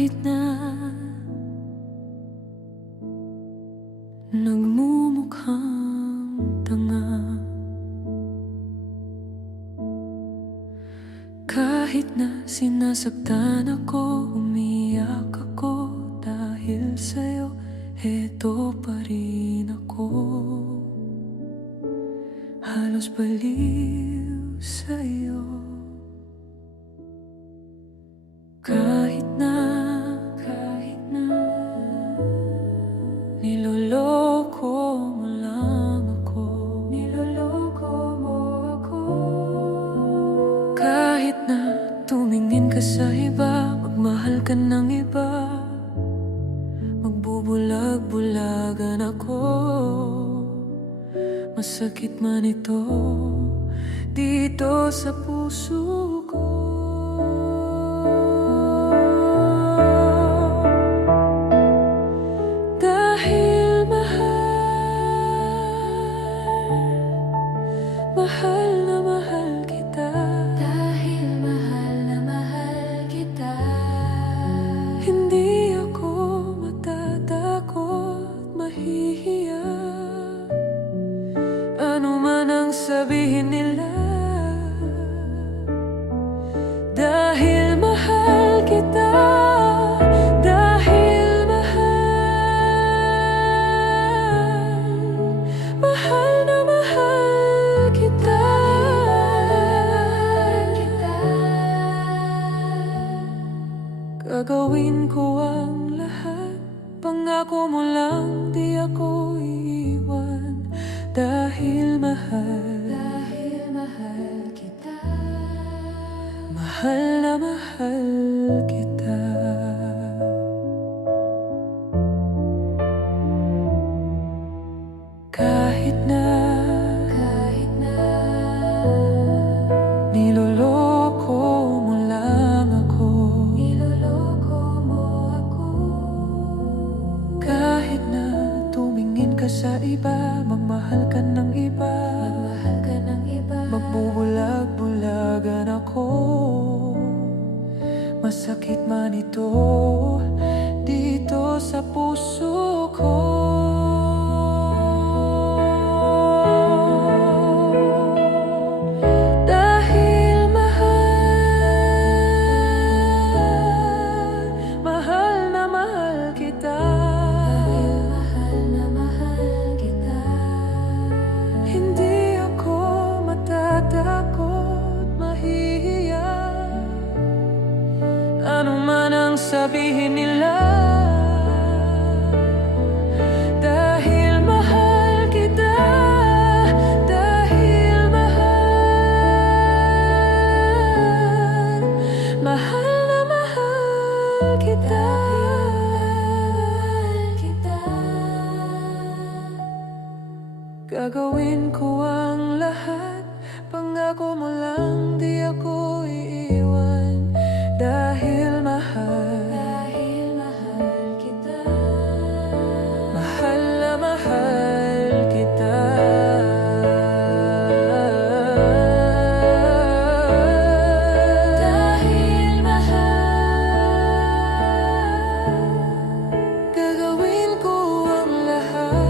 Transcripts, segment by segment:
Kahit na nagmumukhang tanga, kahit na sinasaktan ako, umiyak ako dahil sa'yo, eto pa rin ako. Halos baliw sa'yo. Kahit na niloloko mo lang ako, kahit na tumingin ka sa iba, magmahal ka ng iba, magbubulag-bulagan ako. Masakit man ito dito sa puso ko. Dahil mahal na mahal kita. Dahil mahal na mahal kita. Hindi ako matatakot, mahihiya. Ano man ang sabihin nila, dahil mahal kita, dahil mahal na mahal kita. Gagawin ko ang lahat, pangako mo lang di ako iiwan. Dahil mahal kita, mahal na mahal kita. Kahit na niloloko mo lang ako, kahit na tumingin ka sa iba, magmahal ka ng iba, magbubulag-bulagan ako. Masakit man ito dito sa puso ko. Dahil mahal na mahal kita. Hindi ako matatakot, mahihiya. Ano man ang sabihin nila, dahil mahal kita, dahil mahal na mahal kita. Gagawin ko ang lahat, pangako mo lang di ako iiwan. Dahil mahal kita, mahal na mahal kita. Dahil gagawin ko ang lahat.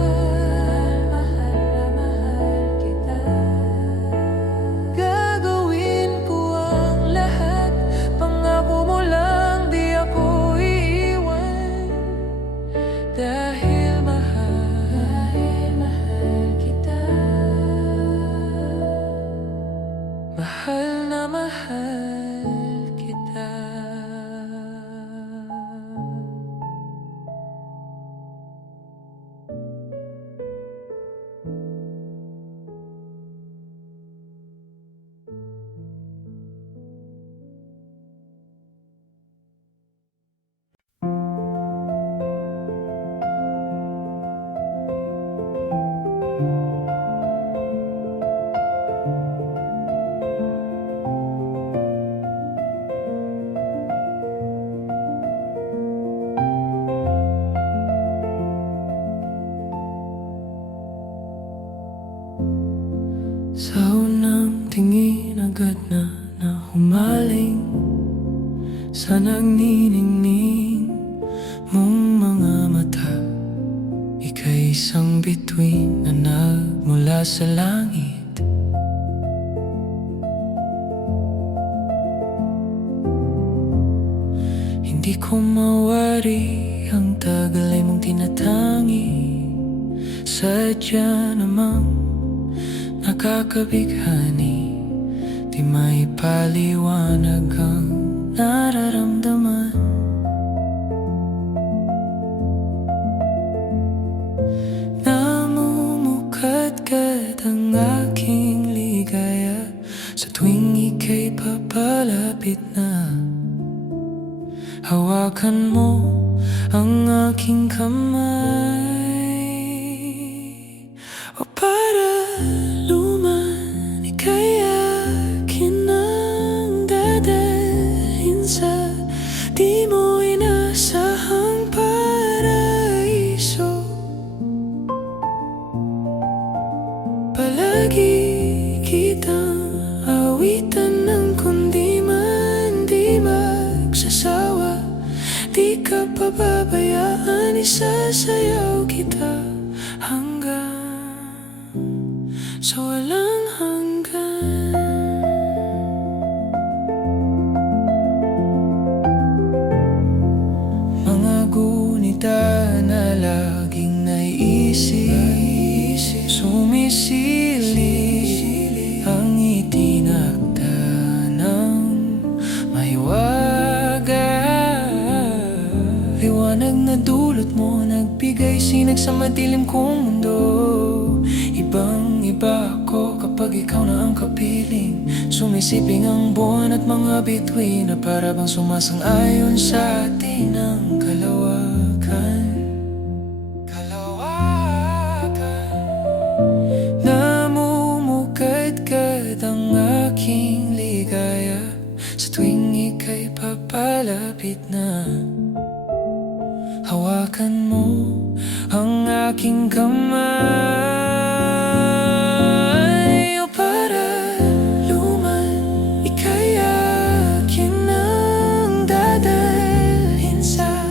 Gagawin ko ang lahat, pangako mo lang di ako iiwan. Dahil mahal kita, mahal na mahal kita. Sa unang tingin agad na humaling sa nagniningning Isang bituin na nagmula sa langit. Hindi ko mawari ang tagal ay mong tinatangi. Sadya namang nakakabighani, di may paliwanag ang nararamdaman. Namumukadkad ang aking ligaya sa tuwing ika'y papalapit na. Hawakan mo ang aking kamay, o para luman ika'y akin ang dadalhin sa di mo inasahang paraiso. Palagi kitang awitan ng kundi man di magsasawa. Di ka pababayaan, isasayaw kita hanggang sa walang hanggan. Mga gunita na laging naiisip, sumisili ang itinakda ng mahiwaga. Liwanag na dulot mo, nagbigay sinag sa madilim kong mundo. Ibang iba ako kapag ikaw na ang kapiling. Sumisiping ang buwan at mga bituin na para bang sumasang-ayon sa atin ang kalawakan. Namumukadkad ang aking ligaya sa tuwing ika'y papalapit na. Hawakan mo ang aking kamay, o para luman ika'y akin ang dadalhin sa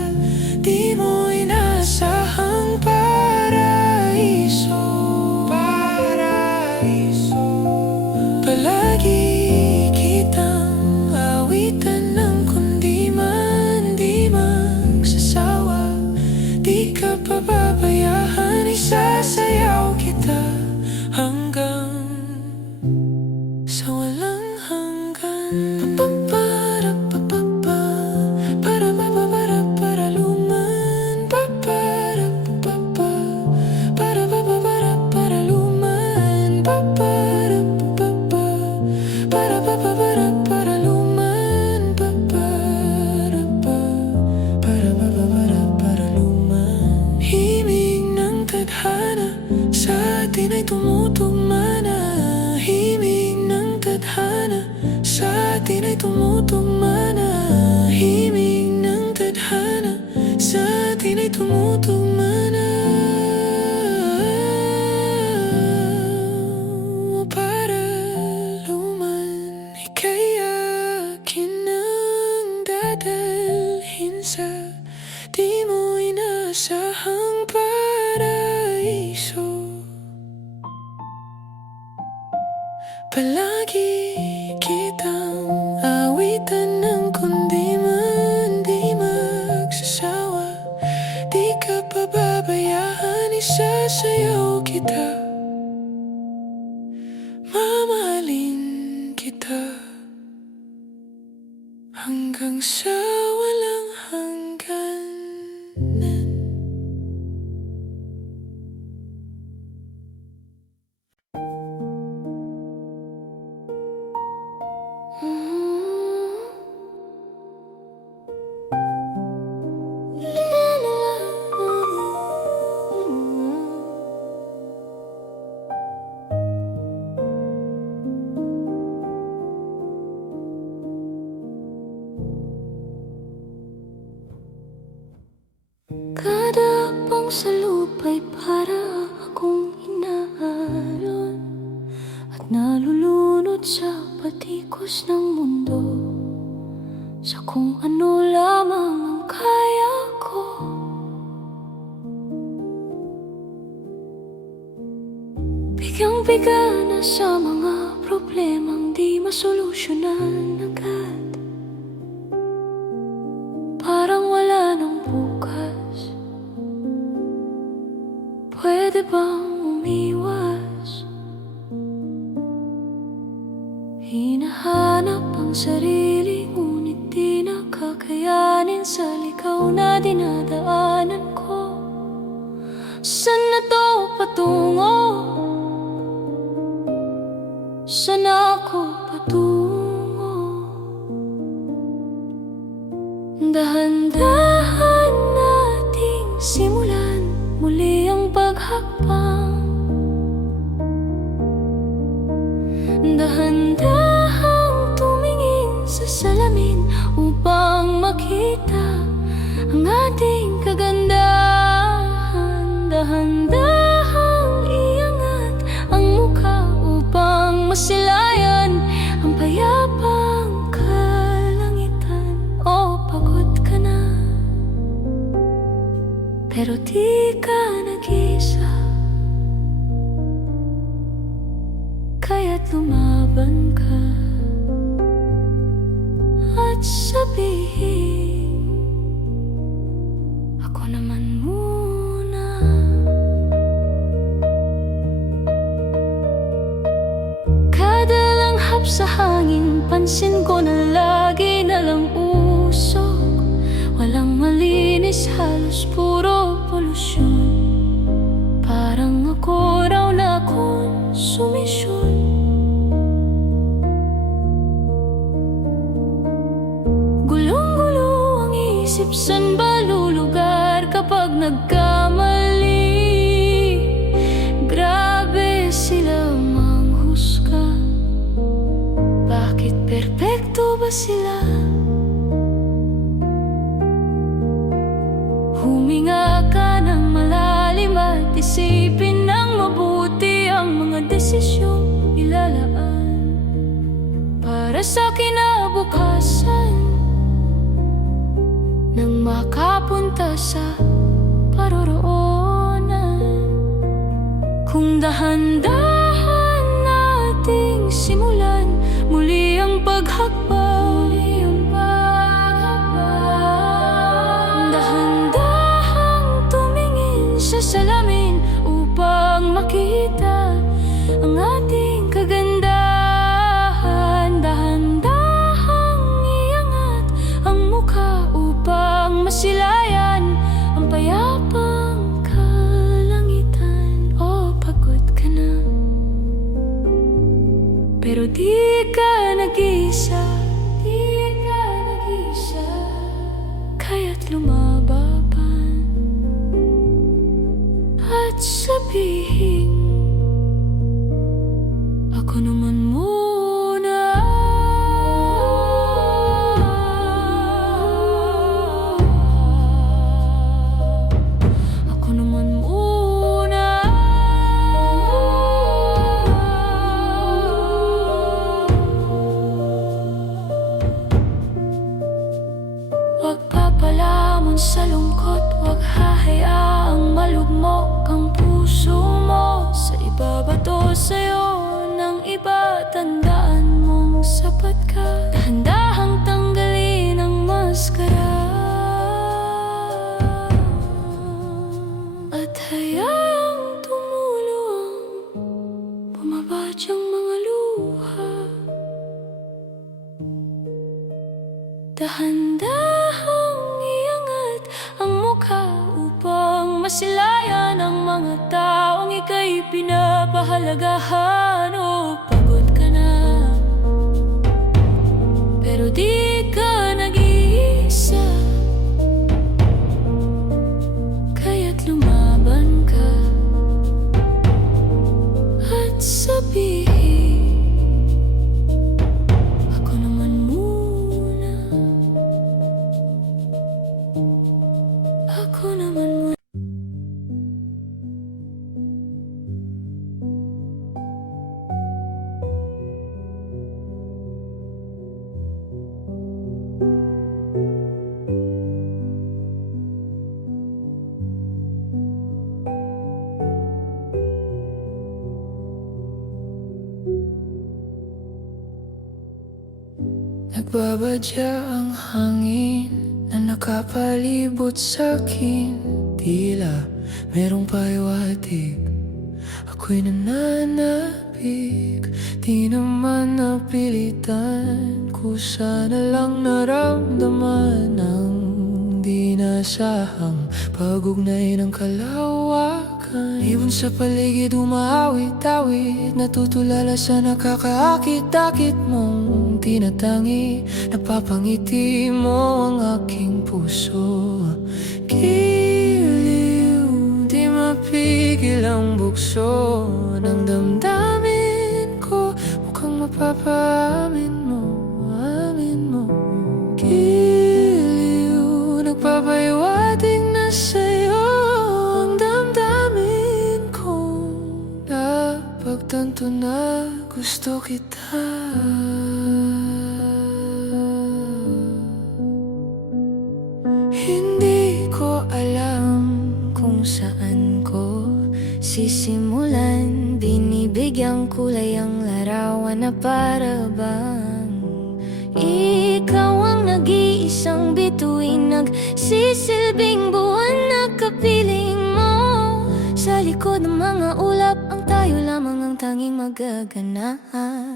di mo inasahang paraiso. Palagi kitang awitan ng kundi man di magsasawa. Di ka pababayaan, isasayaw kita hanggang sa walang hanggan. Para luman. Para luman. Para luman. Himig ng tadhana sa atin ay tumutugma na. Himig ng tadhana sa atin ay tumutugma na. Himig ng tadhana sa atin ay tumutugma na. O para luman ika'y akin ang dadalhin sa di mo inasahang paraiso. Palagi kitang awitan ng kundi man di magsasawa. Di ka pababayaan, isasayaw kita, mamahalin kita hanggang sa walang hanggan. Kada akbang sa lupa'y para akong inaalon at nalulunod sa patikos ng mundo, sa kung ano lamang ang kaya ko. Bigyang bigana sa mga problemang di masolusyonan agad. Parang wala nang bukas. Pwede bang umiwas? Hinahanap ang sarili, ngunit di nakakayanin sa ligaw na dinadaanan ko. Saan na to patungo? Saan ako patungo? Dahan-dahan nating simulan muli ang paghakbang. Dahan-dahang tumingin sa salamin upang makita ang ating kagandahan. Dahan-dahang iangat ang mukha upang masilayan ang payapang kalangitan. O pagod ka na, pero di ka nag-isa, kaya't lumaban ka at sabihin, ako naman muna. Kada langhap sa hangin, pansin ko na lagi na lang usok. Walang malinis, halos puro polusyon. Parang ako raw na konsumisyon. Gulong-gulo ang isip, san ba lulugar kapag nagkamali? Grabe sila manghusga. Bakit perpekto ba sila? Huminga ka ng malalim at isipin ng mabuti ang mga desisyong ilalaan para sa kinabukasan, nang makapunta sa paroroonan. Kung dahan-dahan nating simulan muli ang paghakbang. Salamin upang makita ang ating kagandahan. Dahan-dahang iangat ang mukha upang masilayan ang payapang kalangitan. O pagod ka na, pero di ka nag-isa, kaya't lumaban at sabihin, ako naman muna. Ako naman muna. Huwag papalamon sa lungkot, huwag hahayaang malugmok ang puso mo sa ibabato sa'yo ng iba. Tandaan mong sapat ka. Dahan-dahang tanggalin ang maskara at hayaang tumulo ang bumabadyang mga luha. Dahan-dahang iangat ang mukha upang masilayan ang mga taong ika'y pinapahalagahan. O pagod ka na, pero di ka nag-iisa, kaya't lumaban ka at sabihin, ako naman muna. Ako naman muna. Nagbabadya ang hangin na nakapalibot sa'kin. Tila merong pahiwatig, ako'y nananabik. Di naman napilitan, kusa na lang naramdaman ang di nasahang pag-ugnay ng kalawakan. Ibon sa paligid umaawit-awit, natutulala sa nakakaakit-akit mong tinatangi. Napapangiti mo ang aking puso. Giliw, di mapigil ang bukso ng damdamin ko. Mukhang mapapaamin mo, amin mo. Giliw, nagpapahiwatig na sa'yo ang damdamin ko. Napagtanto na gusto kita. Hindi ko alam kung saan ko sisimulan. Binibigyang kulay ang larawan na para bang ikaw ang nag-iisang bituin, nagsisilbing buwan na kapiling mo. Sa likod ng mga ulap, ang tayo lamang ang tanging magaganap.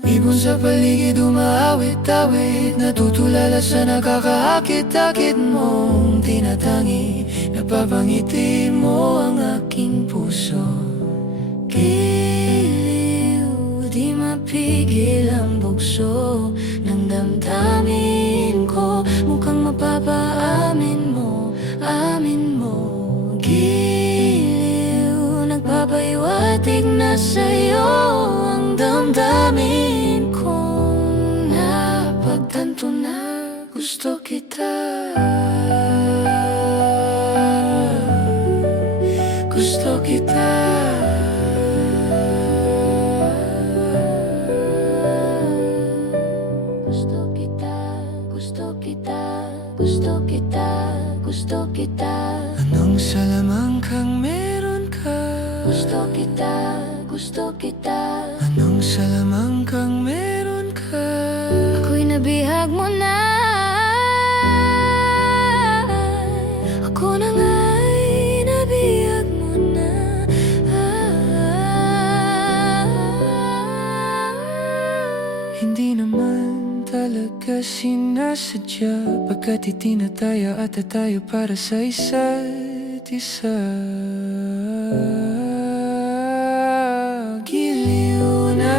Ibon sa paligid umaawit-awit, natutulala sa nakakaakit-akit mong tinatangi. Napapangiti mo ang aking puso. Giliw, di mapigil ang bugso ng damdamin ko. Mukhang mapapaamin mo, amin mo. Giliw, nagpapahiwatig na sa'yo ang damdamin ko. Napagtanto na gusto kita. Gusto kita. Gusto kita, gusto kita, gusto kita, gusto kita. Anong salamangkang meron ka? Gusto kita, gusto kita. Anong salamangkang meron ka? Ako'y nabihag mo na. Ako na nga'y nabihag mo na. Hindi naman talaga sinasadya, pagkat itinataya at tayo para sa isa't isa. Giliw na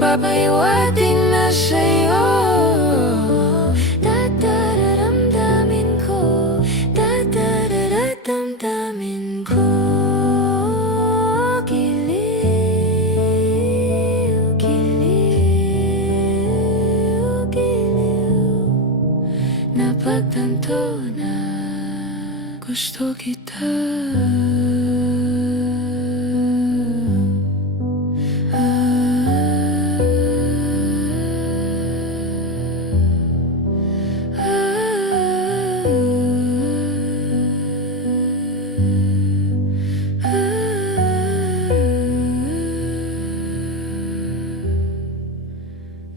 papahiwatig na sa'yo. Dadararamdamin ko, dadararamdamin ko. Giliw, giliw, giliw. Napagtanto na gusto kita.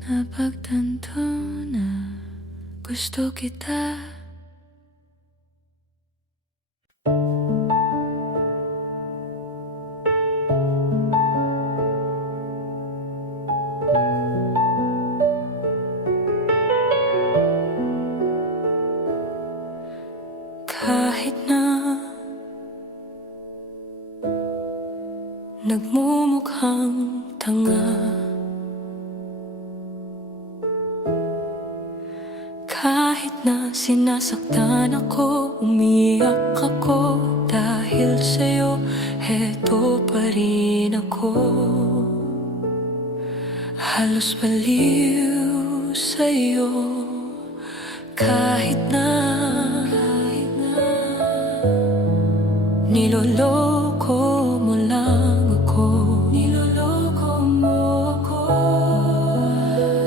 Napagtanto na gusto kita. Kahit na nagmumukhang tanga, kahit na sinasaktan ako, umiyak ako, dahil sa'yo, heto pa rin ako. Halos baliw sa'yo, kahit na niloloko mo lang ako. Niloloko mo ako.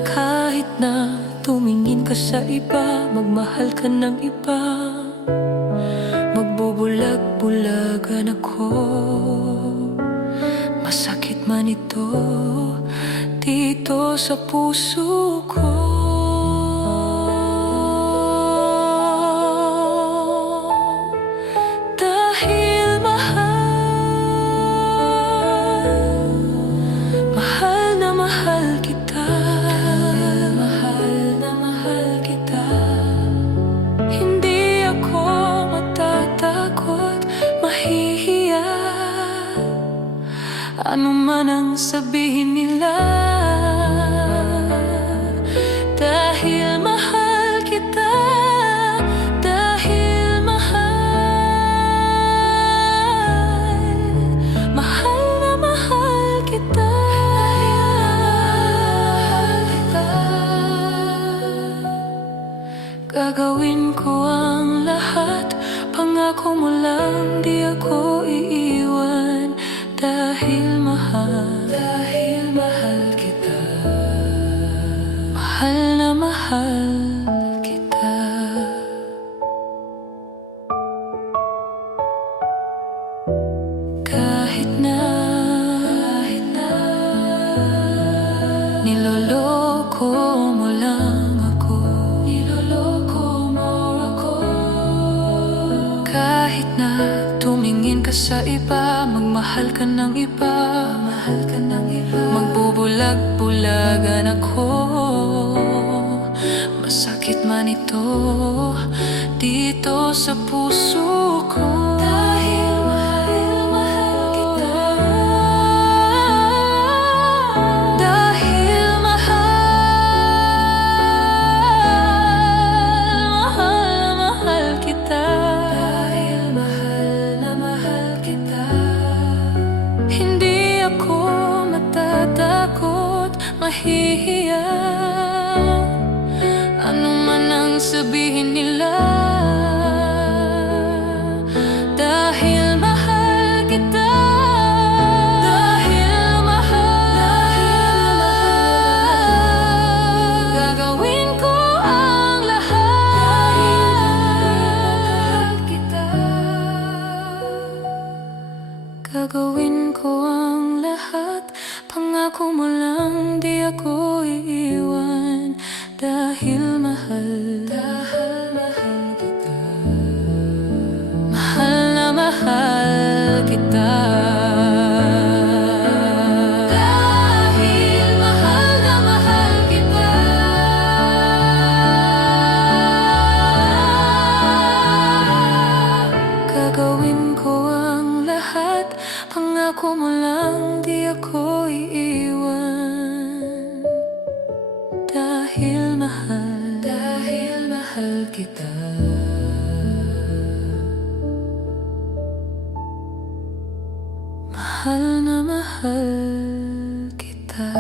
Kahit na tumingin ka sa iba, magmahal ka ng iba, magbubulag-bulagan ako. Masakit man ito dito sa puso ko. Ano man ang sabihin nila, dahil mahal kita, dahil mahal, mahal na mahal kita, gagawin ko ang lahat, pangako mo lang di ako iiwan. Dahil mahal kita, mahal na mahal kita. Kahit na niloloko mo lang ako, kahit na tumingin ka sa iba, magmahal ka ng iba, magbubulag-bulagan ako. Masakit man ito dito sa puso ko. Dahil mahal kita, dahil mahal kita, dahil mahal na mahal kita. Hindi ako matatakot, mahihiya, ano man ang sabihin nila. Dahil mahal kita, dahil mahal, gagawin ko ang lahat. Dahil mahal kita, gagawin ko ang lahat, pangako mo lang di ako iiwan. Dahil mahal kita, mahal na mahal kita. Dahil mahal na mahal kita, gagawin ko ang lahat, pangako mo lang di ako iiwan. Dahil mahal kita, mahal na mahal kita.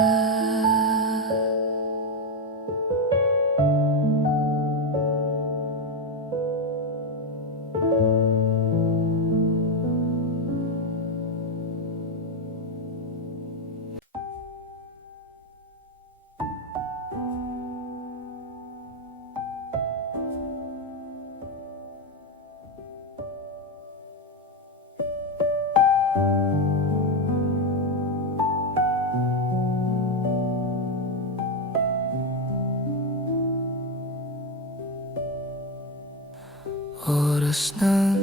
Oras na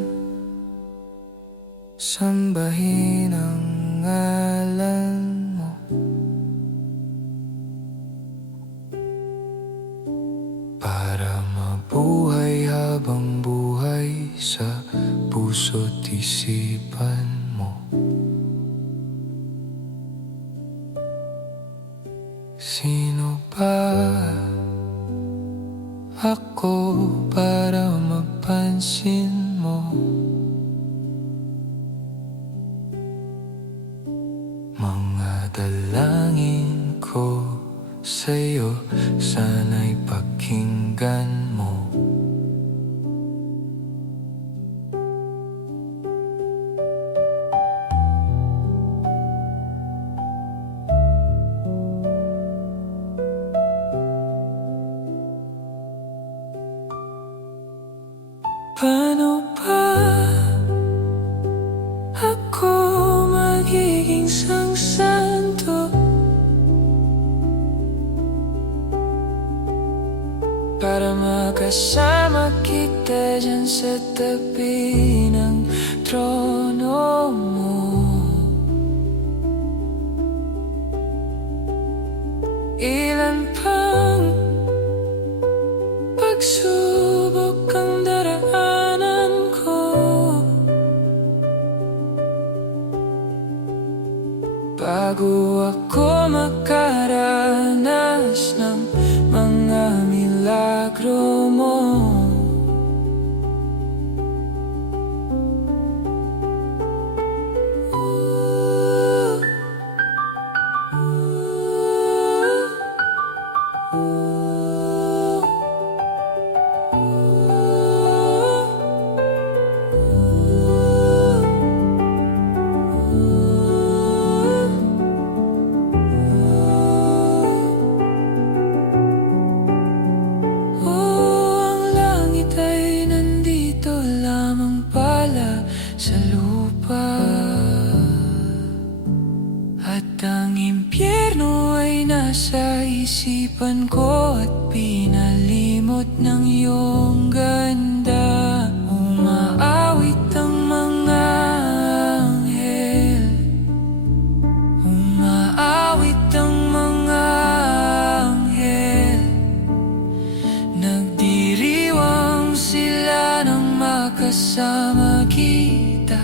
sambahin ang ngalan mo, para mabuhay habang buhay sa puso't isipan mo. Sino ba ako para magpansin mo? Mga dalangin ko sa'yo, sana'y pakinggan mo. Paano ba ako magiging santo para makasama kita dyan sa tabi ng trono mo? Ilan pang pagsubok ang daraanan ko bago ako makaranas ng mga milagro mo. Sa lupa at ang impyerno ay nasa isipan ko at pinalimot ng iyong ganda. Umaawit ang mga anghel, umaawit ang mga anghel, nagdiriwang sila ng makasama kita.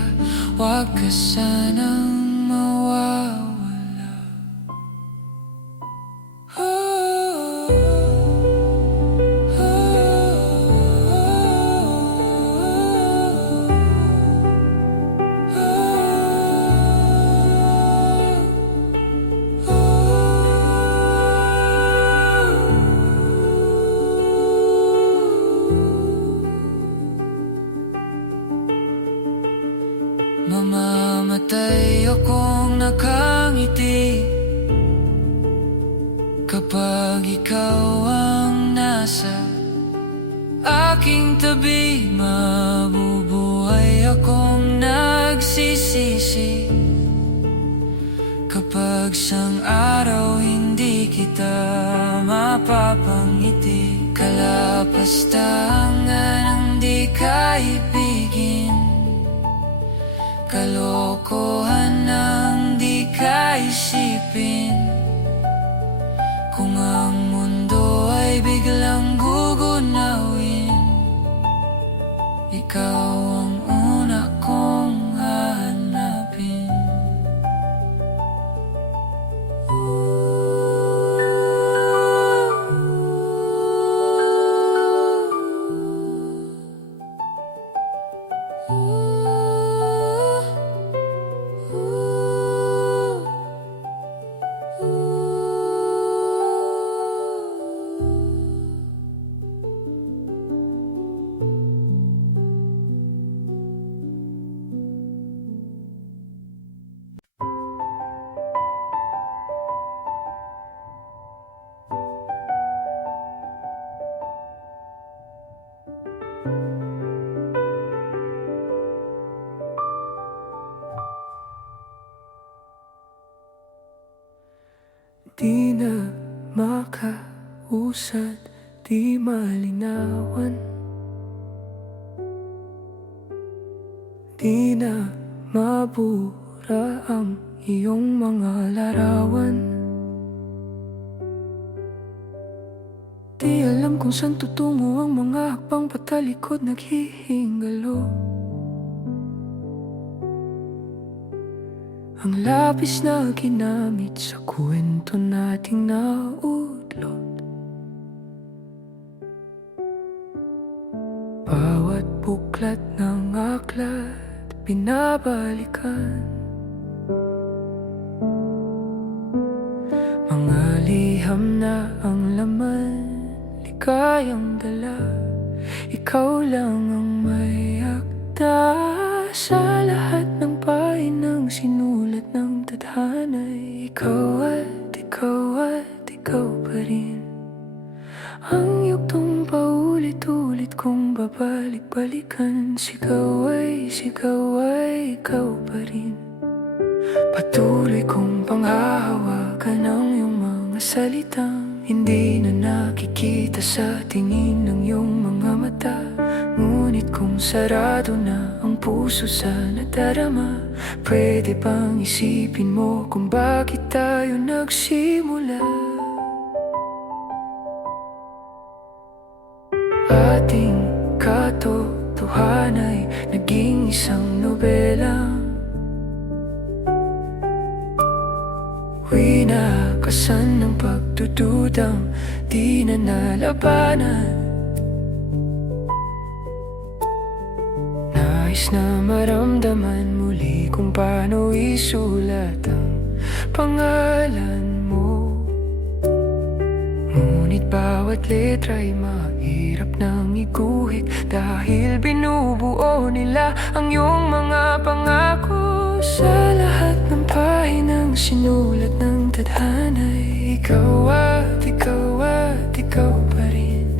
Huwag ka sanang mawawala. Mamamatay akong nakangiti kapag ikaw ang nasa aking tabi. Mabubuhay akong nagsisisi kapag sang araw hindi kita mapapangiti. Kalapastangan ang di kaibigin, kalokohan ng di kaisipin. Kung ang mundo ay biglang gugunawin, ikaw ang una kong hahanapin. Di na makausad, di malinawan, di na mabura ang iyong mga larawan. Di alam kung saan tutungo ang mga hakbang patalikod naghihingalo. Ang labis na ginamit sa kwento nating naudlot. Bawat buklat ng aklat pinabalikan. Mga liham na ang laman, ligayang dala. Ikaw lang ang may akda sa lahat ng pahinang sinulat ng tadhana'y ikaw at ikaw pa rin. Ang yuktong paulit-ulit kong babalik-balikan, sigaw ay ikaw pa rin. Patuloy kong panghahawakan ang iyong mga salitang hindi na nakikita sa tingin ng iyong mga mata. Ngunit kung sarado na ang puso sa nadarama, pwede bang isipin mo kung bakit tayo nagsimula? Ating katotohanan ay naging isang nobela. tinakasan ng pagdududang di na nalabanan. Nais na maramdaman muli kung paano isulat ang pangalan mo. Ngunit bawat letra'y mahirap nang iguhit, dahil binubuo nila ang iyong mga pangako. Sa lahat ng pahinang sinulat ng tadhana'y ikaw at ikaw at ikaw pa rin.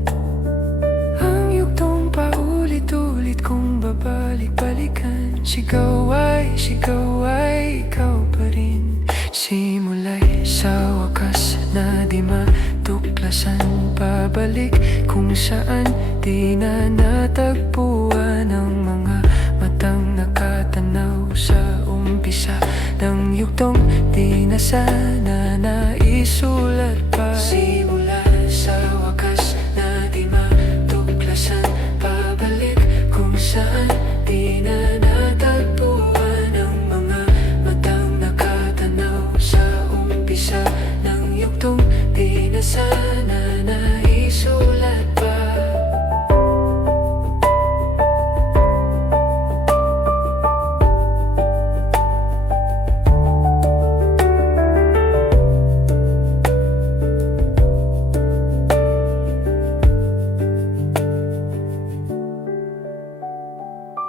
Ang yugtong paulit-ulit kong babalik-balikan. Sigaw ay ikaw pa rin. Simula'y sa wakas na di matuklasan, pabalik kung saan di na natagpuan ang mga matang nakatanaw sa umpisa ng yugtong di na sana naisulat pa. Simula sa wakas na di matuklasan, pabalik kung saan di na natagpuan ang mga matang nakatanaw sa umpisa ng yugtong di na sana naisulat pa.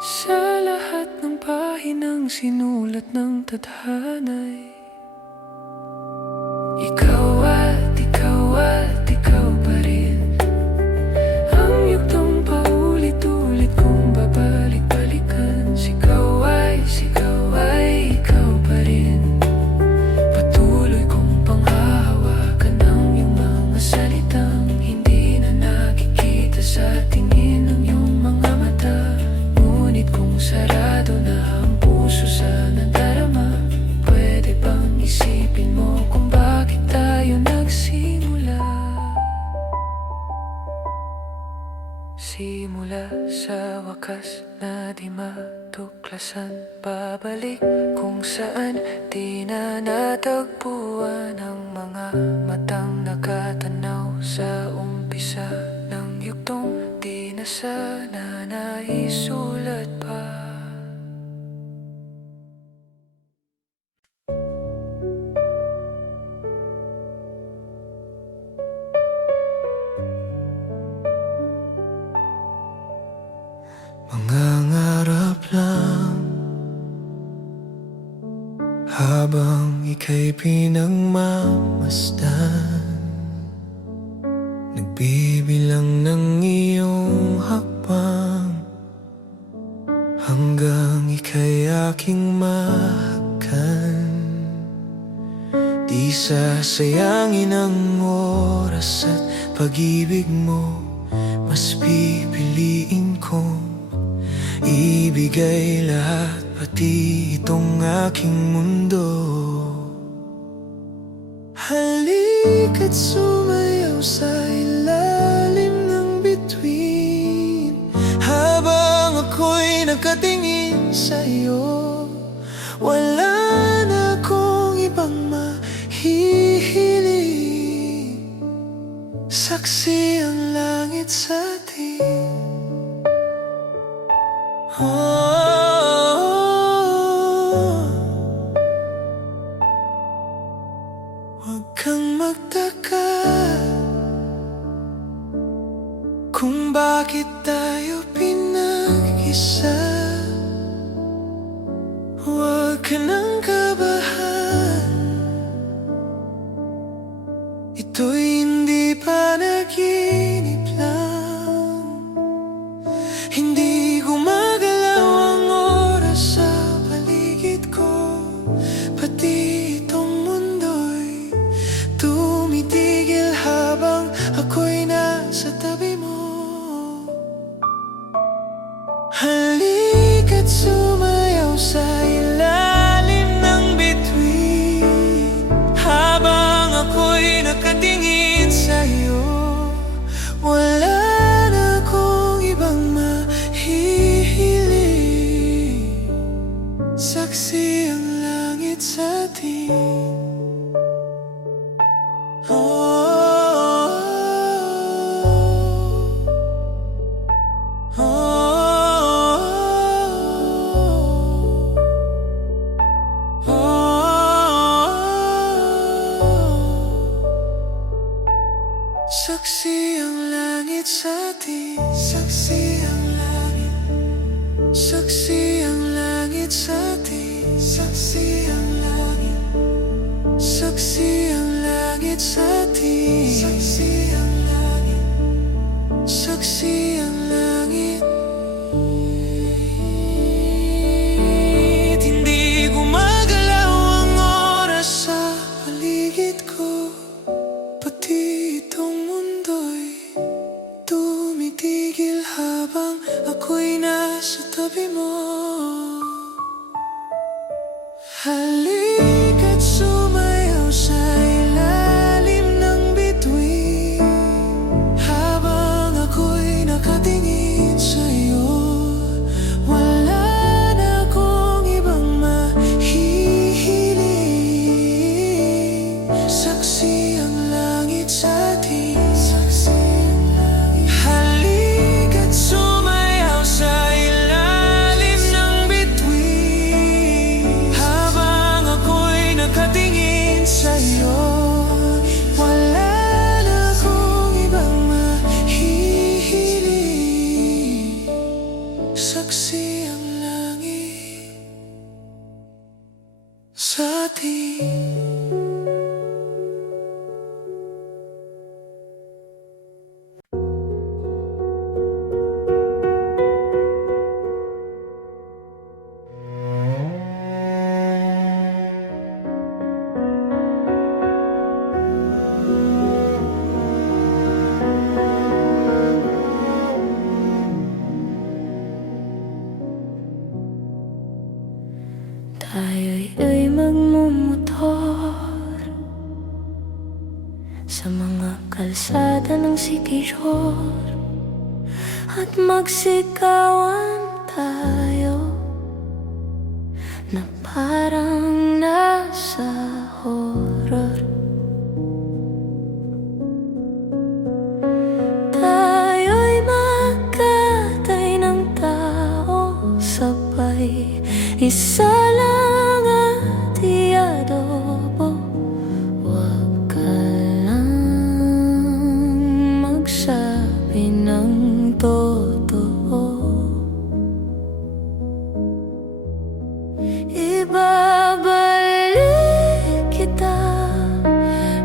Sa lahat ng pahinang sinulat ng tadhana'y ikaw at ikaw pa rin. Ang yugtong paulit-ulit kong babalik-balikan. Sigaw ay ikaw pa rin. Patuloy kong panghahawakan ang iyong mga salitang hindi na nakikita sa tingin ng iyong mga mata. Ngunit kung sarado na ang puso sa nadarama, pwede bang isipin mo kung bakit tayo nagsimula? Simula sa wakas na di matuklasan, babalik kung saan di na natagpuan ang mga matang nakatanaw sa umpisa ng yugtong di na sana naisulat pa. Mangangarap lang habang ika'y pinagmamasdan, nagbibilang ng iyong hakbang hanggang ika'y aking mahagkan. Di sasayangin ang oras at pag-ibig mo, mas pipiliin kong ibigay lahat, pati itong aking mundo. Halika't sumayaw sa ilalim ng bituin, habang ako'y nakatingin sa'yo. Wala na akong ibang mahihiling, saksi ang langit sa atin. Huwag kang magtaka kung bakit tayo pinag-isa. Huwag ka nang kabahan, ito'y hindi panaginip lang. Hindi gumagalaw ang oras sa paligid ko, pati itong mundo'y tumitigil habang ako'y nasa tabi mo. Halika't sumayaw sa ilalim ng bituin, habang ako'y nakatingin sa'yo. Wala na akong ibang mahihiling, saksi ang langit sa atin. Halika't sumayaw sa ilalim ng bituin, habang ako'y nakatingin sa'yo. Wala na akong ibang mahihiling, saksi ang langit sa atin. Halika't sumayaw sa ilalim ng bituin, habang ako'y nakatingin sa'yo. Wala na akong ibang mahihiling, saksi ang langit sa atin. Tayo'y magmumotor sa mga kalsada ng Siquijor, at magsikawan tayo na parang nasa horror. Tayo'y magkatay ng tao sabay, isa lang at iadobo. Huwag ka lang magsabi ng totoo. Ibabalik kita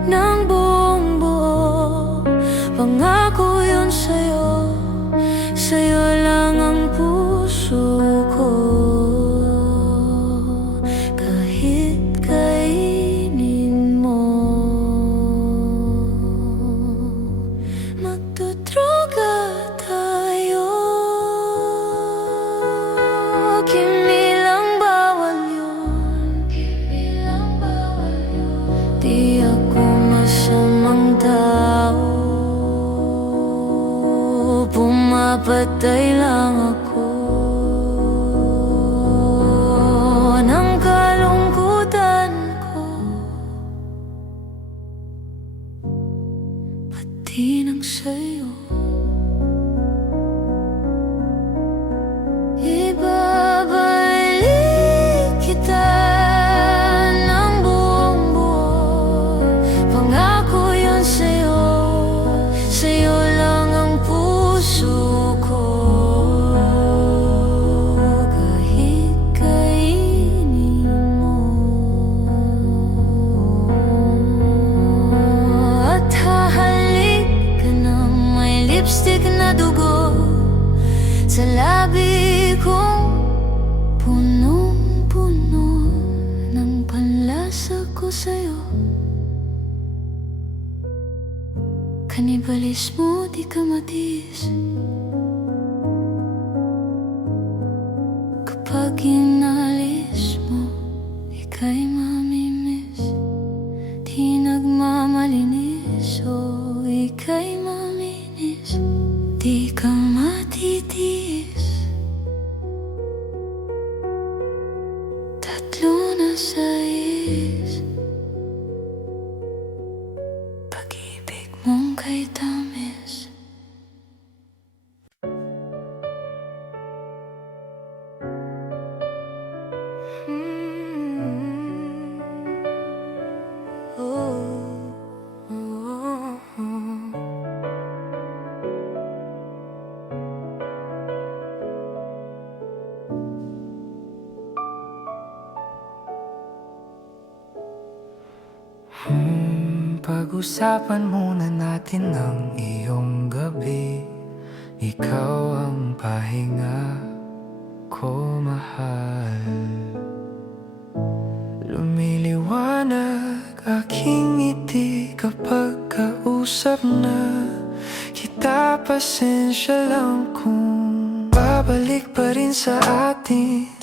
ng buong buo. Pangako yun sa'yo, sa'yo lang ang puso ko. Kahit kainin mo, magdudruga tayo. Kinilang bawal yun, di ako masamang tao. Pumapatay lang ako ng kalungkutan ko, pati ng sa'yo. Ibabalik kita ng buong buo. Pangako yun sa'yo, sa'yo lang ang puso ko. Kahit kainin mo, at hahalik ka ng may lipstick na dugo sa labi kong punong-puno ng panlasa ko sa'yo. Kanibalismo di ka matiis kapag inalis mo, ika'y mamimiss. Di nagmamalinis, o ika'y maminis. Di ka matitiis, tatlo na sais. Pag-ibig mong kay tamis. Pag-usapan muna natin ang iyong gabi. Ikaw ang pahinga ko, mahal. Lumiliwanag aking ngiti kapag kausap na kita. Pasensya lang kung babalik pa rin sa atin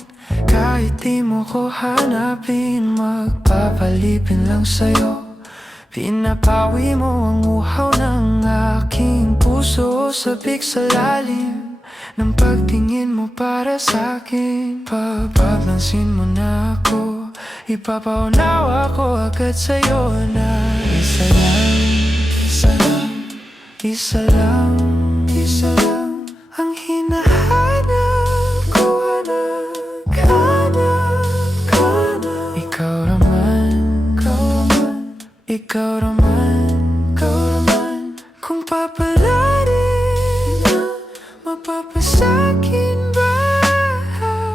Kahit di mo ko hanapin, magpapalipin lang sa'yo. Pinapawi mo ang uhaw ng aking puso, sabik sa lalim ng pagtingin mo para sa'kin. Pagpansin mo na ako, ipapaunawa ko agad sa'yo na isa lang, isa lang, isa lang, isa lang ang hinahanap ko, hanap, hanap, hanap. Ikaw naman, ikaw naman, ikaw naman. Kung papalarin na, mapapasakin ba?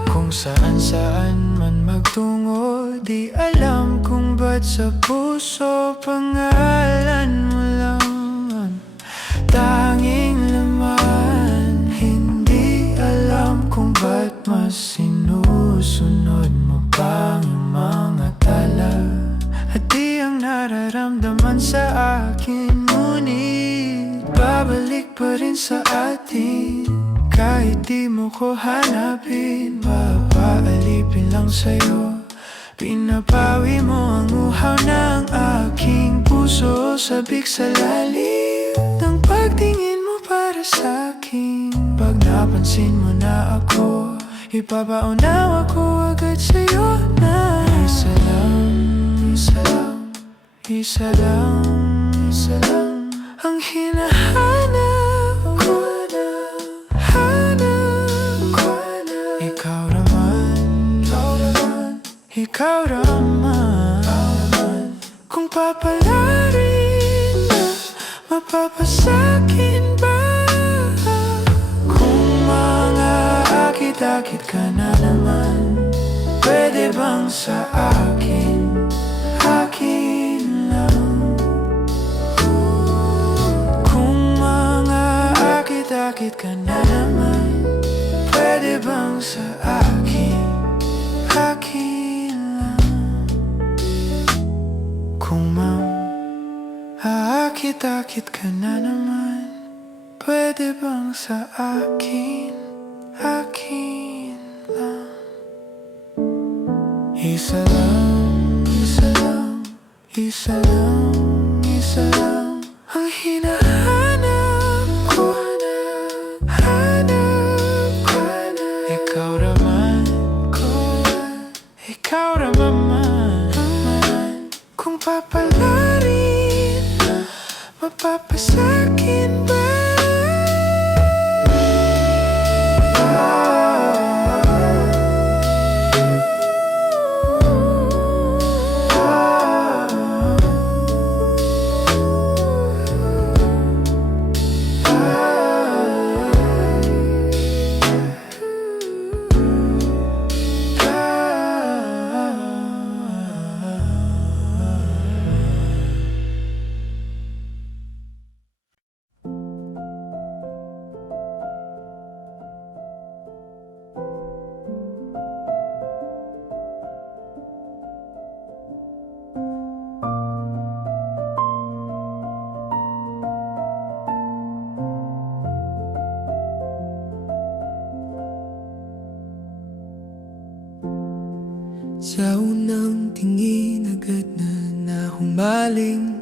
Kung saan-saan man magtungo, di alam kung ba't sa puso pangalan mo lang ang tanging laman. Hindi alam kung ba't mas sinusunod mo pang mga tala. At di ang nararamdaman sa akin, ngunit babalik pa rin sa atin. Kahit di mo ko hanapin, papaalipin lang sa'yo. Pinapawi mo ang uhaw ng aking puso, sabik sa lalim ng pagtingin mo para sa'kin. Pag napansin mo na ako, ipapaunawa ko agad sa'yo na isa lang, isa lang, isa lang, isa lang ang hinahanap ko, hanap ko. Ikaw naman, ikaw naman, ikaw naman. Kung papalarin na, mapapasakin ba? Kung mga akit-akit ka na naman, pwede bang sa akin, akin lang? Kung mga akit-akit ka na naman, pwede bang sa akin, akin lang? Kung aakit-akit ka na naman, pwede bang sa akin, akin lang? Isa lang, isa lang, isa lang, isa lang ang hinahanap ko, hanap ko. Ikaw naman, ikaw naman. Kung papalarin na, mapapasakin ba? Sa unang tingin agad na humaling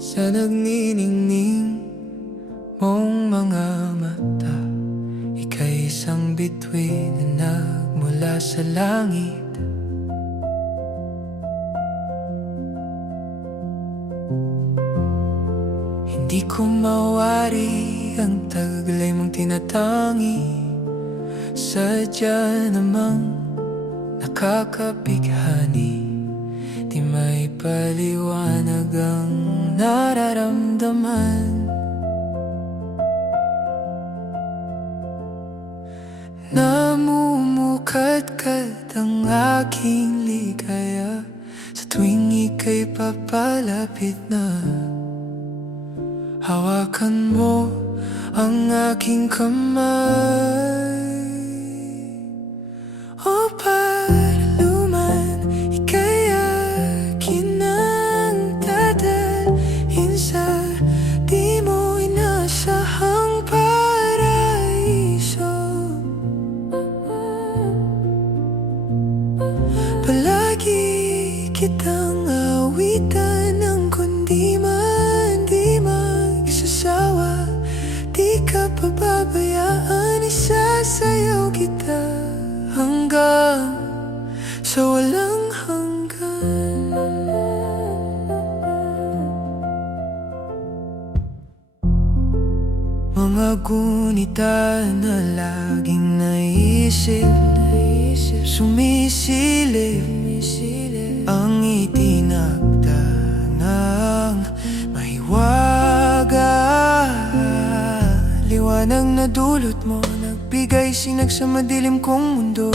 sa nagniningning mong mga mata. Ika'y isang bituin na nagmula sa langit. Hindi ko mawari ang taglay mong tinatangi. Sadya namang nakakabighani, di may paliwanag ang nararamdaman. Namumukadkad ang aking ligaya sa tuwing ika'y papalapit na. Hawakan mo ang aking kamay. O paraluman, ika'y akin ang dadalhin sa di mo inasahang paraiso. kitang awitan ng kundi man di magsasawa. Di ka pababayaan, isasayaw kita hanggang sa walang hanggan. Mga gunita na laging naisip, sumisilip ang itinakda ng mahiwaga. Liwanag na dulot mo, nagbigay sinag sa madilim kong mundo.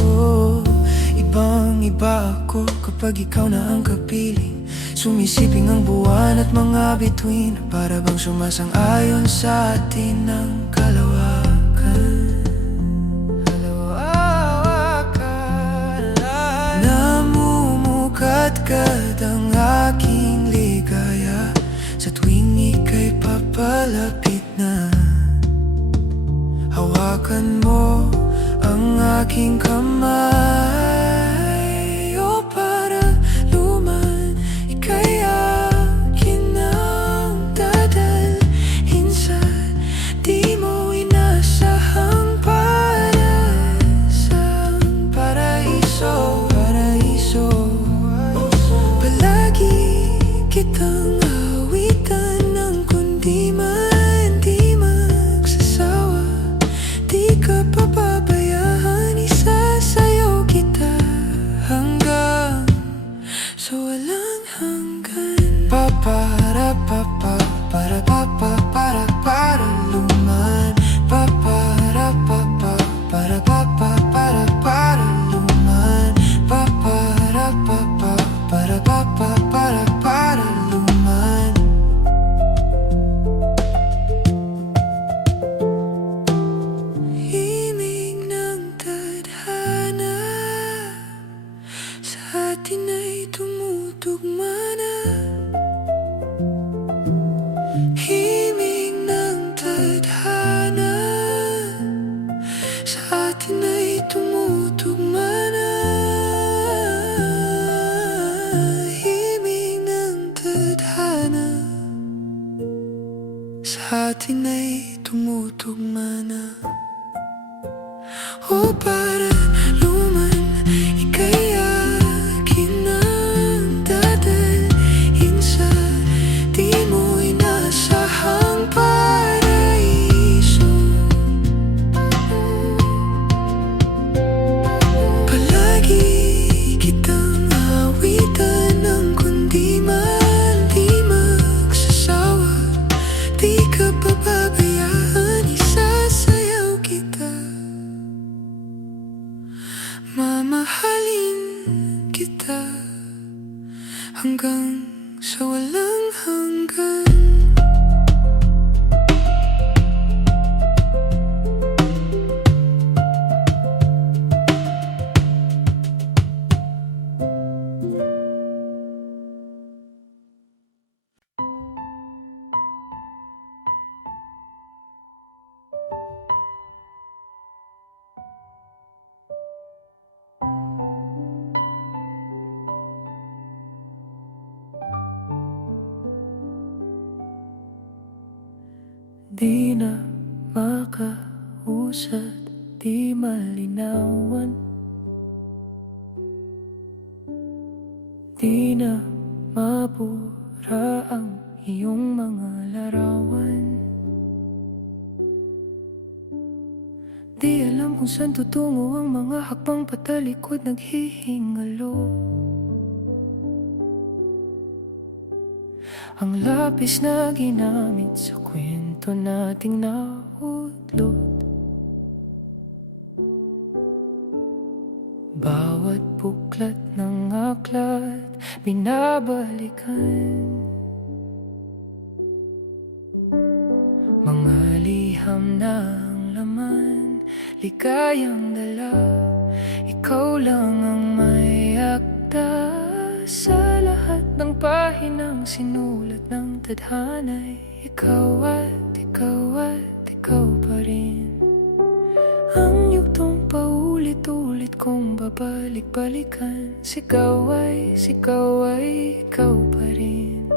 Ibang iba ako kapag ikaw na ang kapiling. Sumisiping ang buwan at mga bituin, para bang sumasang-ayon sa atin ng kalawakan. Namumukadkad ang aking ligaya sa tuwing ika'y papalapit na. Hawakan mo ang aking kamay, o para luman ika'y akin ang dadalhin sa di mo inasahang paraiso. Palagi kitang awitan ng kundi man di magsasawa. Di ka pababayaan, isasayaw kita hanggang sa walang hanggan. Para luman. Para luman. Para luman. Himig ng tadhana sa atin ay tumutugma na. Himig ng tadhana sa atin ay tumutugma na. Himig ng tadhana sa atin ay tumutugma na. O para luman ika'y akin ang dadalhin sa di mo inasahang paraiso. Palagi kitang awitan ng kundi man di magsasawa. Di ka pababayaan, isasayaw kita. Mamahalin kita hanggang sa walang hanggan. Di na makausad, di malinawan. Di na mabura ang iyong mga larawan. Di alam kung saan tutungo ang mga hakbang patalikod, naghihingalo. Ang lapis na ginamit sa kwento nating nautlot. Bawat buklat ng aklat binabalikan. Mga liham na ang laman, ligayang dala. Ikaw lang ang may akda sa lahat ng pahinang sinulat ng tadhana'y ikaw at ikaw pa rin. Ang yugtong paulit paulit-ulit kong babalik-balikan. Sigaw ay ikaw pa rin.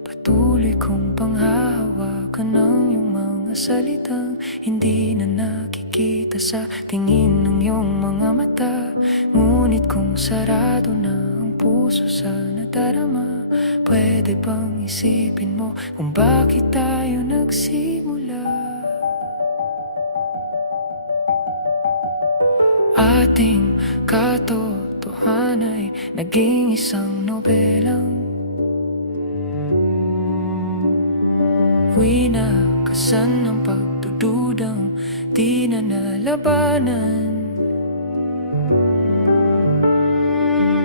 Patuloy kong panghahawakan ng iyong mga salitang hindi na nakikita sa tingin ng iyong mga mata. Ngunit kung sarado na ang puso sa nadarama, pwede bang isipin mo kung bakit tayo nagsimula? Ating katotohanan ay naging isang nobelang winakasan ng pagdududang di na nalabanan.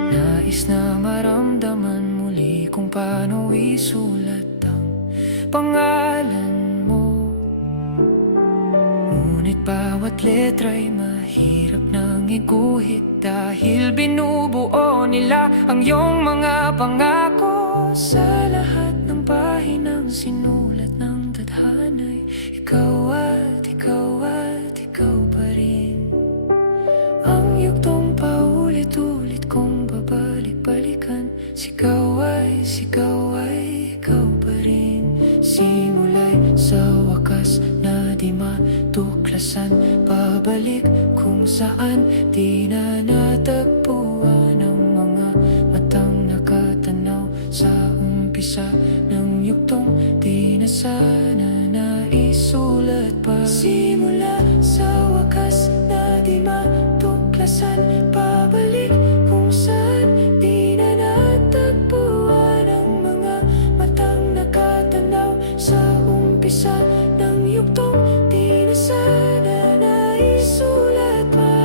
Nais na maramdaman muli kung paano isulat ang pangalan mo. Ngunit bawat letra'y mahirap nang iguhit dahil binubuo nila ang iyong mga pangako. Sa lahat ng pahinang sinulat ng tadhana'y ikaw pa rin. Ang yugtong paulit-ulit kong babalik-balikan. Sigaw ay ikaw pa rin. Simula'y sa wakas na di matuklasan, pabalik kung saan di na natagpuan ang mga matang nakatanaw sa umpisa ng yugtong di na sana naisulat pa. Simula sa wakas na di matuklasan, pabalik kung saan di na natagpuan ang mga matang nakatanaw sa umpisa ng yugtong di na sana naisulat pa.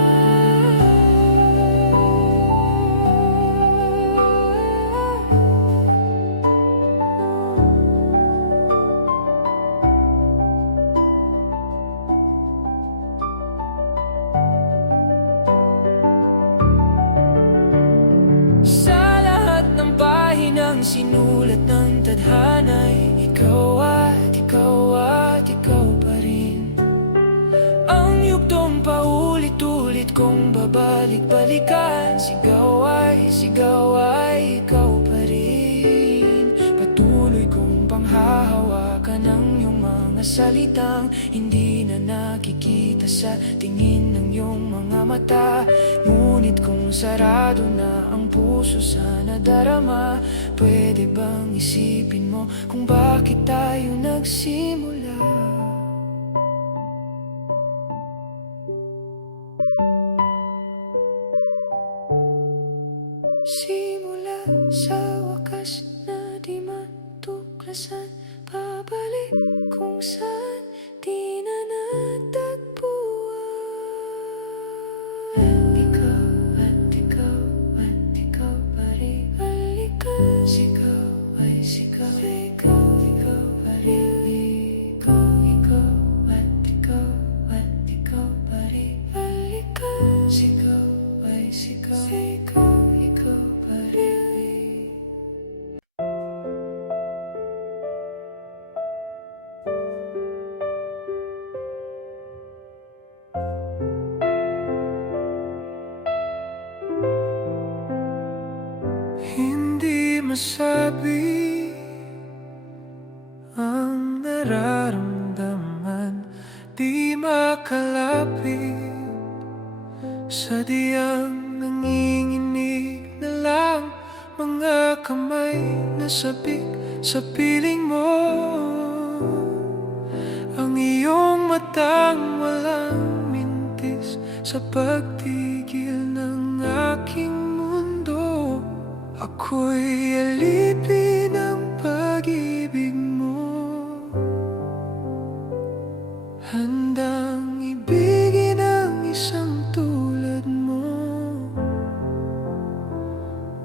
Sa lahat ng pahinang sinulat ng tadhana'y ikaw pa rin. Ang yugtong paulit-ulit kong babalik-balikan. Sigaw ay ikaw pa rin. Patuloy kong panghahawakan ang iyong mga salitang hindi na nakikita sa tingin ng iyong mga mata. Ngunit kung sarado na ang puso sa nadarama, pwede bang isipin mo kung bakit tayo nagsimula? Simula sa wakas na di matuklasan, pabalik kung saan di na natagpuan. Ikaw pa rin. Halika, sigaw ay ikaw pa rin. Ikaw pa rin. Halika, sigaw ay ikaw pa rin. Hindi masabi ang nararamdaman, di makalapit. Sadyang nanginginig na lang mga kamay na sabik sa piling mo. Ang iyong matang walang mintis sa pagtigil ng aking mundo. Ako'y alipin ng pag-ibig mo, handang ibigin ang isang tulad mo.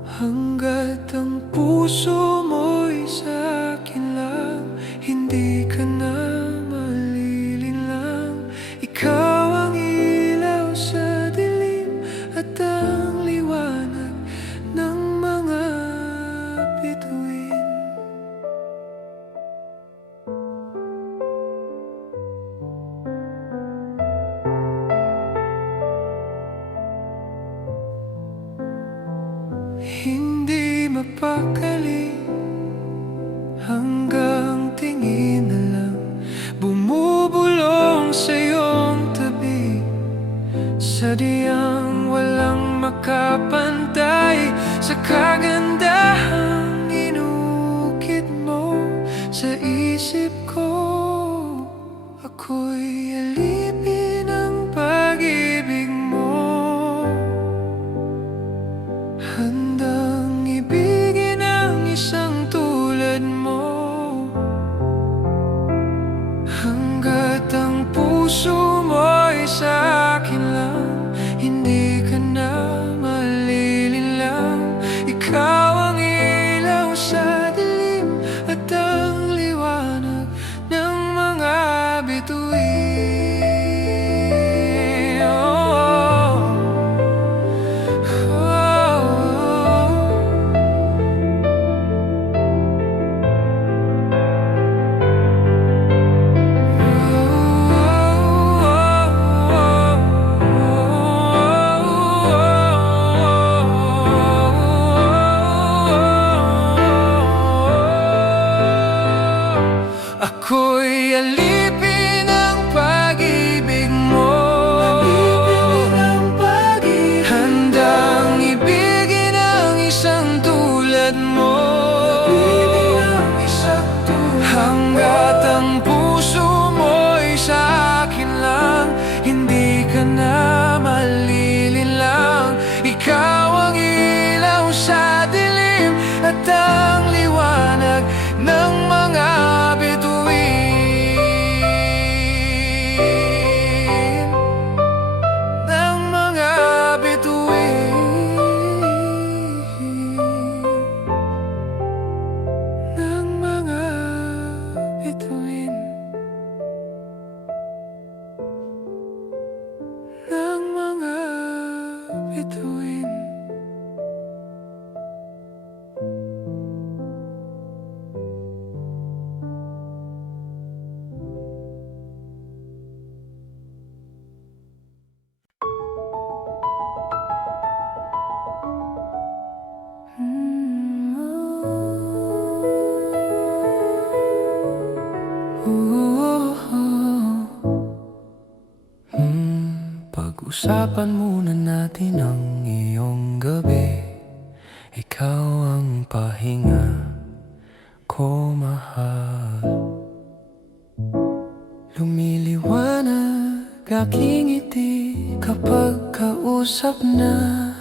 Hanggat ang puso mo'y sa'kin lang, hindi ka na malilinlang. Ikaw ang ilaw sa dilim at ang liwanag ng mga bituin. hindi mapakali, hanggang tingin na lang bumubulong sa iyong tabi. Sadyang walang makapantay sa kagandahang inukit mo sa isip ko. Ako'y alipin ng pag-ibig mo, handang ibigin ang isang tulad mo. Hanggat ang puso mo'y sa akin lang, hindi ka na malilinlang. Ikaw ang ilaw sa dilim at ang liwanag ng mga bituin. Ako'y alipin ng pag-ibig mo, handang ibigin ang isang tulad mo. Hanggat ang puso mo'y sa akin lang, hindi ka na malilinlang. Ikaw ang ilaw sa dilim at ang liwanag ng mga bituin. Pag-usapan muna natin ang iyong gabi. Ikaw ang pahinga ko, mahal. Lumiliwanag aking ngiti kapag kausap na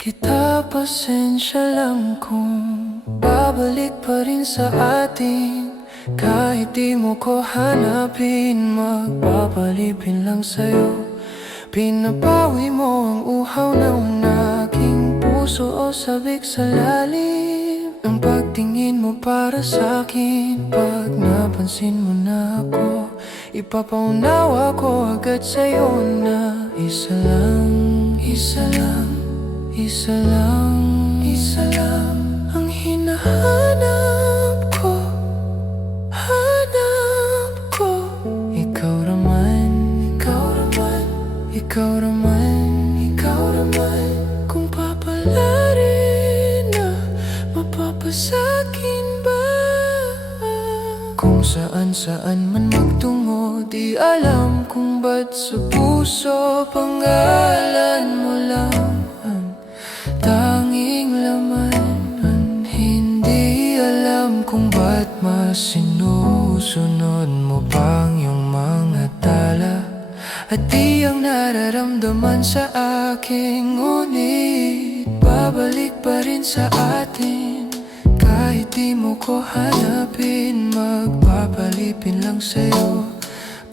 kita. Pasensya lang kung babalik pa rin sa atin. Kahit di mo ko hanapin, magpapalipin lang sa'yo. Pinabawi mo ang uhaw ng aking puso o sabik sa lalim ng pagtingin mo para sa'kin. Pag napansin mo na ako, ipapaunawa ko agad sa'yo na isa lang, isa lang, isa lang, isa lang ang hinahanap ko, hanap ko. Ikaw naman, ikaw naman, ikaw naman, ikaw naman. Kung papalarin na mapapasakin ba? Kung saan-saan man magtungo, di alam kung ba't sa puso pangalan mo lang ang tanging laman. Hindi alam kung ba't mas sinusunod mo pang iyong mga tala. At di ang nararamdaman sa akin, ngunit babalik pa rin sa atin. Kahit di mo ko hanapin, magpapalipin lang sa'yo.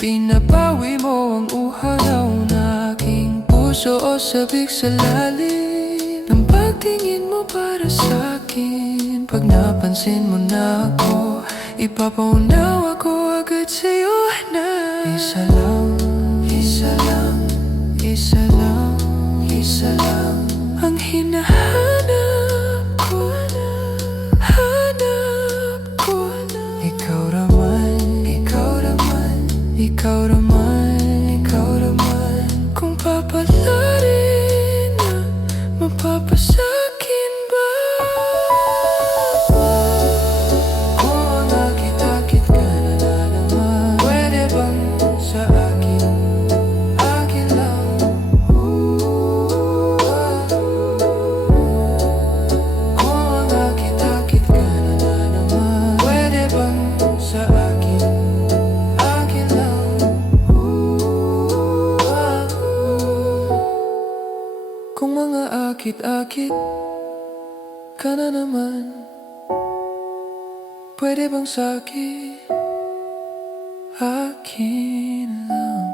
Pinabawi mo ang uhaw ng aking puso o sabik sa lalim ng pagtingin mo para sa'kin. Pag napansin mo na ako, ipapaunawa ko agad sa'yo na isa lang, isa lang, isa lang, isa lang ang hinahanap ko, hanap ko. Ikaw naman, ikaw naman, ikaw naman, ikaw naman. Kung papalarin na mapapasakin ba? ka na naman. Pwede bang sa'kin, akin lang.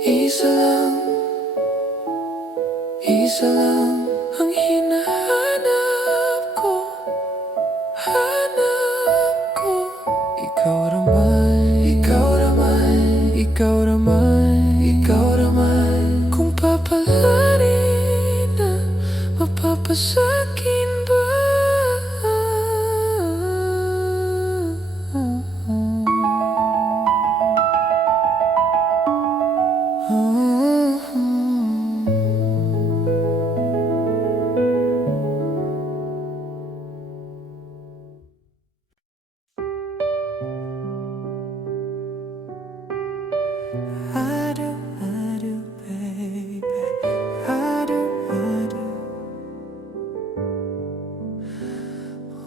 Isa lang ang hinahanap ko, hanap ko. Ikaw naman, ikaw naman, ikaw naman, ikaw naman. Kung papalarin na mapapasakin ba? I do, baby. I do.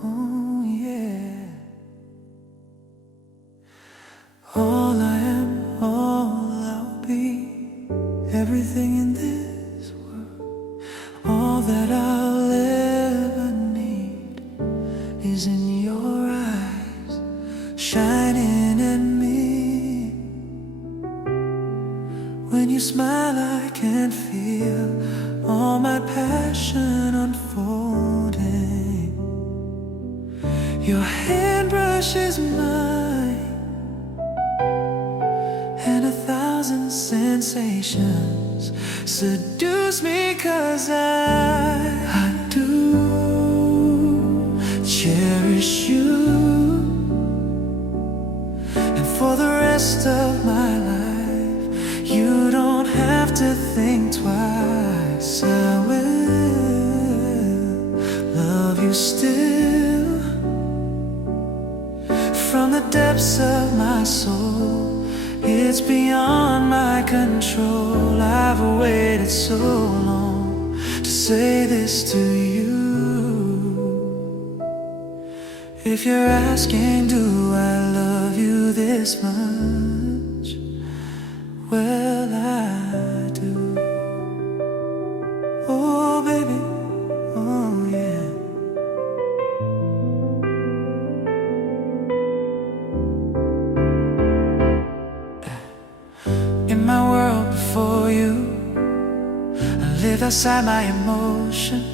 Oh, yeah. All I am, all I'll be. Everything in this world. All that I'll ever need is in your eyes, shining at me. When you smile, I can feel all my passion unfolding. Your hand brushes mine, and 1,000 sensations seduce me, 'cause I do cherish you. And for the rest of my life, you don't have to think twice. I will love you still. From the depths of my soul, it's beyond my control. I've waited so long to say this to you. If you're asking, do I love you this much? Well, I do. Oh, baby, oh, yeah. In my world before you, I lived outside my emotions.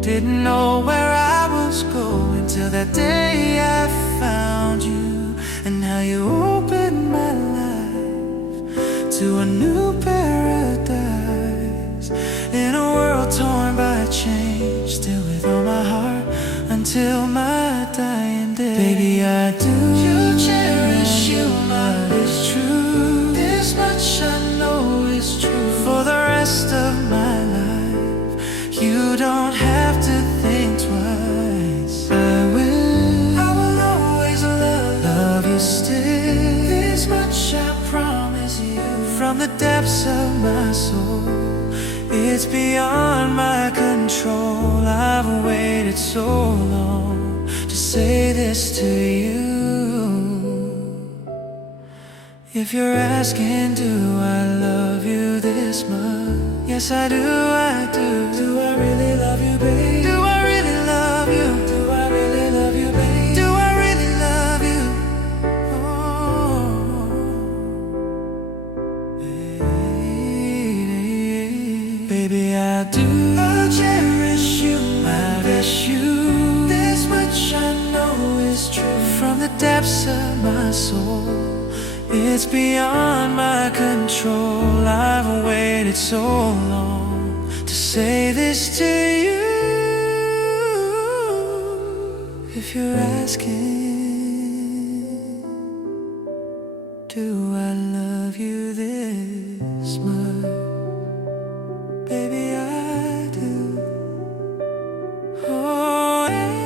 Didn't know where I was going till that day I found you. And how you opened my life to a new paradise. In a world torn by change, still with all my heart until my dying day. Baby, I do. You cherish you, my is true. This much I know is true. For the rest of my life, you don't have to think twice. I will always love you still. This much I promise you. From the depths of my soul, it's beyond my control. I've waited so long to say this to you. If you're asking, do I love you this much? Yes, I do, I do. Do I really love you, babe? Do I really love you? Do I really love you, babe? Do I really love you? Oh, baby, I do. I cherish you, I wish you. This much I know is true. From the depths of my soul, it's beyond my control. I've waited so long to say this to you. If you're asking, do I love you this much? Baby, I do. Oh, yeah.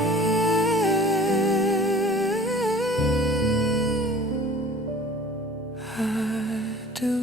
I do.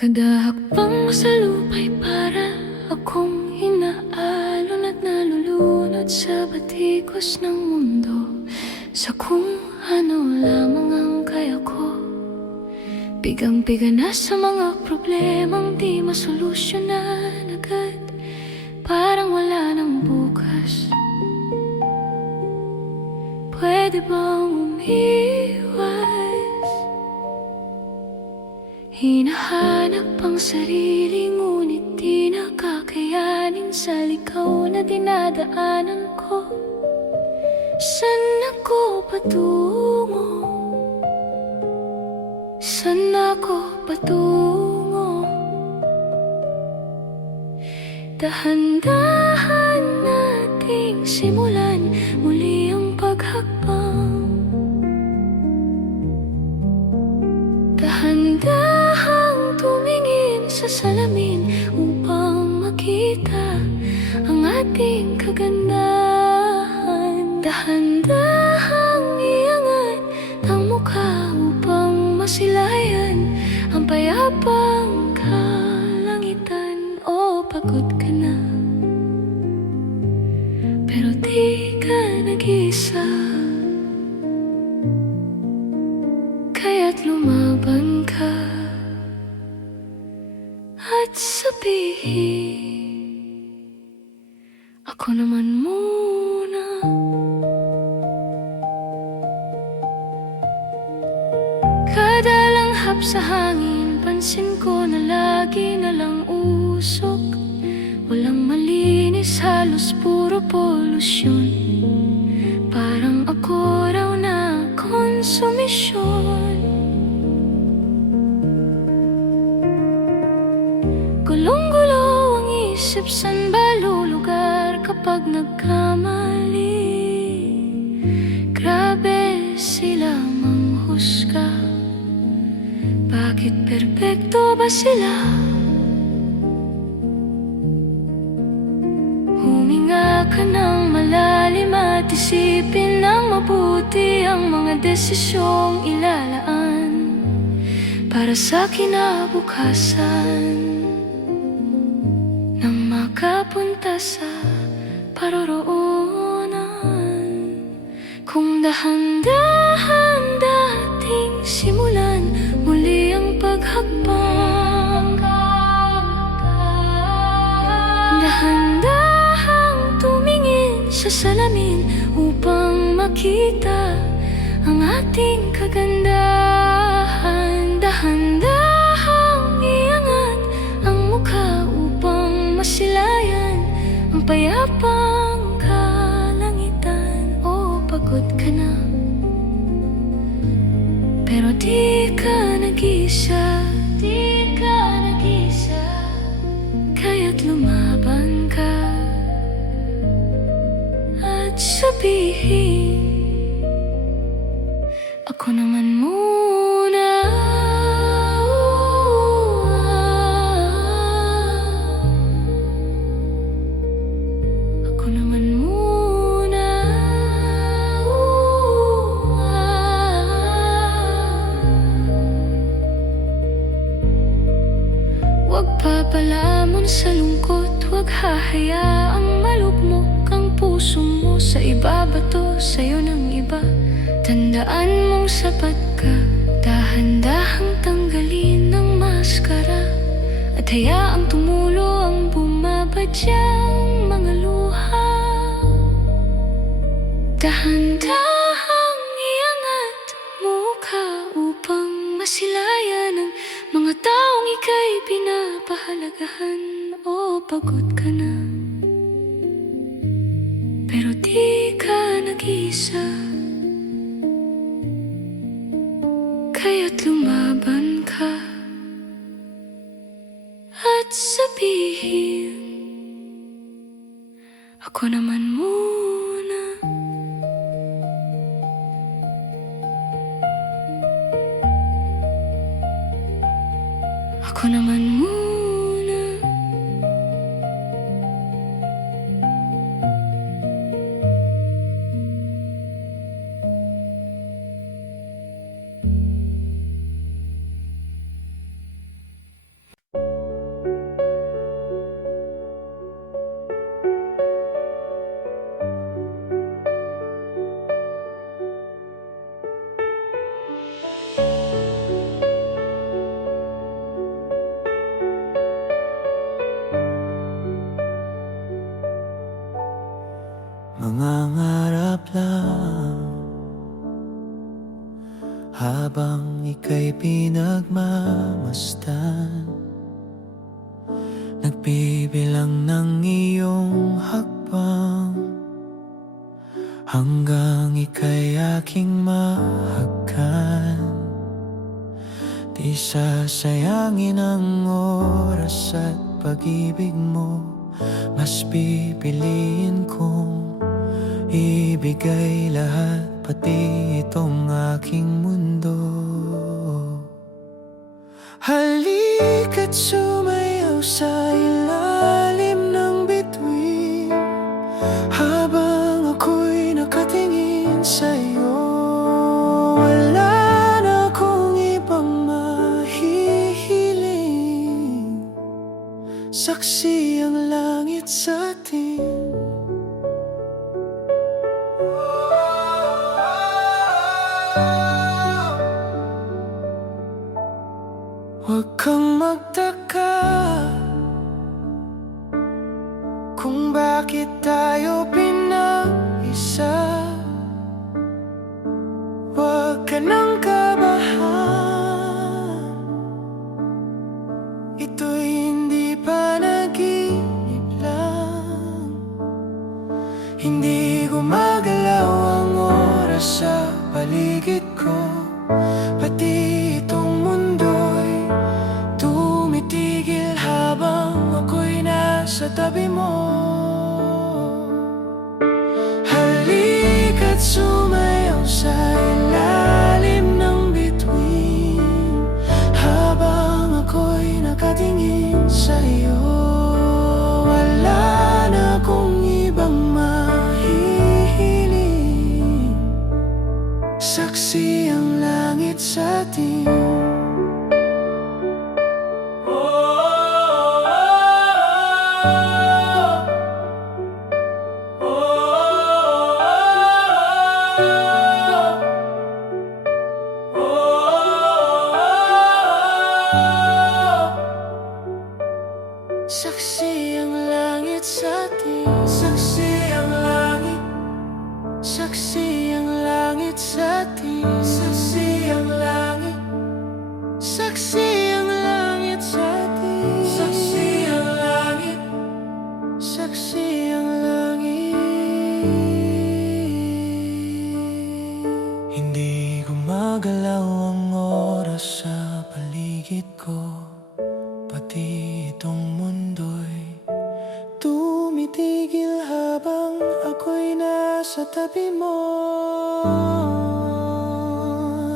Kada hakbang sa lupa'y para akong inaalon at nalulunod sa batikos ng mundo, sa kung ano lamang ang kaya ko. Bigang-biga na sa mga problemang di masolusyonan agad, parang wala nang bukas. Pwede bang umiwas? Hinahanap ang sarili, ngunit di nakakayanin sa ligaw na dinadaanan ko. Saan ako patungo? Saan ako patungo? Dahan-dahan nating simulan muli ang paghakbang. Dahan-dahang tumingin sa salamin upang makita ang ating kagandahan. Dahan-dahang iangat ang mukha upang masilayan ang payapang kalangitan. O pagod ka na, pero di ka nag-isa, kaya't lumaban ka at sabihin, ako naman muna. Kada langhap sa hangin, pansin ko na lagi na lang usok. Walang malinis, halos puro polusyon. Parang ako raw na konsumisyon. Gulong-gulo ang isip, san ba lulugar kapag nagkamali? Grabe sila manghusga. Bakit perpekto ba sila? Huminga ka ng malalim at isipin ng mabuti ang mga desisyong ilalaan para sa kinabukasan, nang makapunta sa paroroonan. Kung dahan-dahan dating simulan muli ang paghakbang, dahan-dahang tumingin sa salamin upang makita ang ating kagandahan. Dahan-dahang iangat ang mukha upang masilayan ang payapang kalangitan. O pagod ka na, pero di ka nag-isa, di ka nag-isa, kaya't lumaban ka at sabihin, ako naman muna. Ako naman muna. Huwag papalamon sa lungkot, huwag hahayaang malugmok ang puso mo sa ibabato sa'yo ng iba. Tandaan mong sapat ka, dahan-dahang tanggalin ang maskara at hayaang tumulo ang bumabadyang mga luha. Dahan-dahang iangat mukha upang masilayan ang mga taong ika'y pinapahalagahan. O pagod ka na, pero di ka nag-isa, kaya't lumaban ka at sabihin, ako naman muna. Ako naman muna. lang habang ika'y pinagmamasdan, nagbibilang ng iyong hakbang hanggang ika'y aking mahagkan. Di sasayangin ang oras at pag-ibig mo, mas pipiliin kong ibigay lahat, pati itong aking mundo. Halika't sumayaw sa ilalim ng bituin habang ako'y nakatingin sa'yo. Wala na akong ibang mahihiling, saksi ang langit sa atin. Huwag kang magtaka kung bakit tayo pinag-isa. Huwag ka nang kabahan, ito'y hindi panaginip lang. Hindi gumagalaw ang oras sa paligid ko, pati itong mundo'y tumitigil habang ako'y nasa tabi mo. Halika't sumayaw sa ilalim ng bituin habang ako'y nakatingin sa'yo. Wala na akong ibang mahihiling, saksi ang langit sa atin. Saksi ang langit sa atin. Saksi ang langit. Saksi ang langit sa atin. Saksi ang langit. Saksi ang langit sa atin. Saksi ang langit. Saksi ang langit. Hindi gumagalaw ang oras sa paligid ko, pati itong mundo'y tumitigil habang ako'y nasa tabi mo.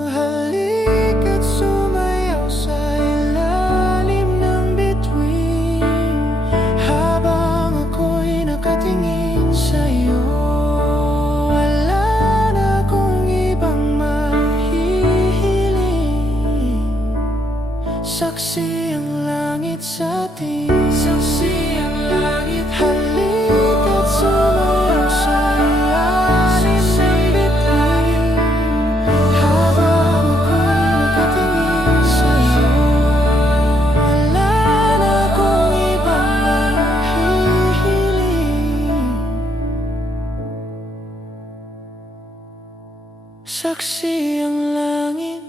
Halika't sumayaw sa ilalim ng bituin habang ako'y nakatingin sa'yo. Wala na akong ibang mahihiling, saksi ang langit sa atin. Saksi ang langit. Halika't sumayaw sa ilalim ng bituin habang ako'y nakatingin sa'yo. Wala na akong ibang mahihiling, saksi ang langit.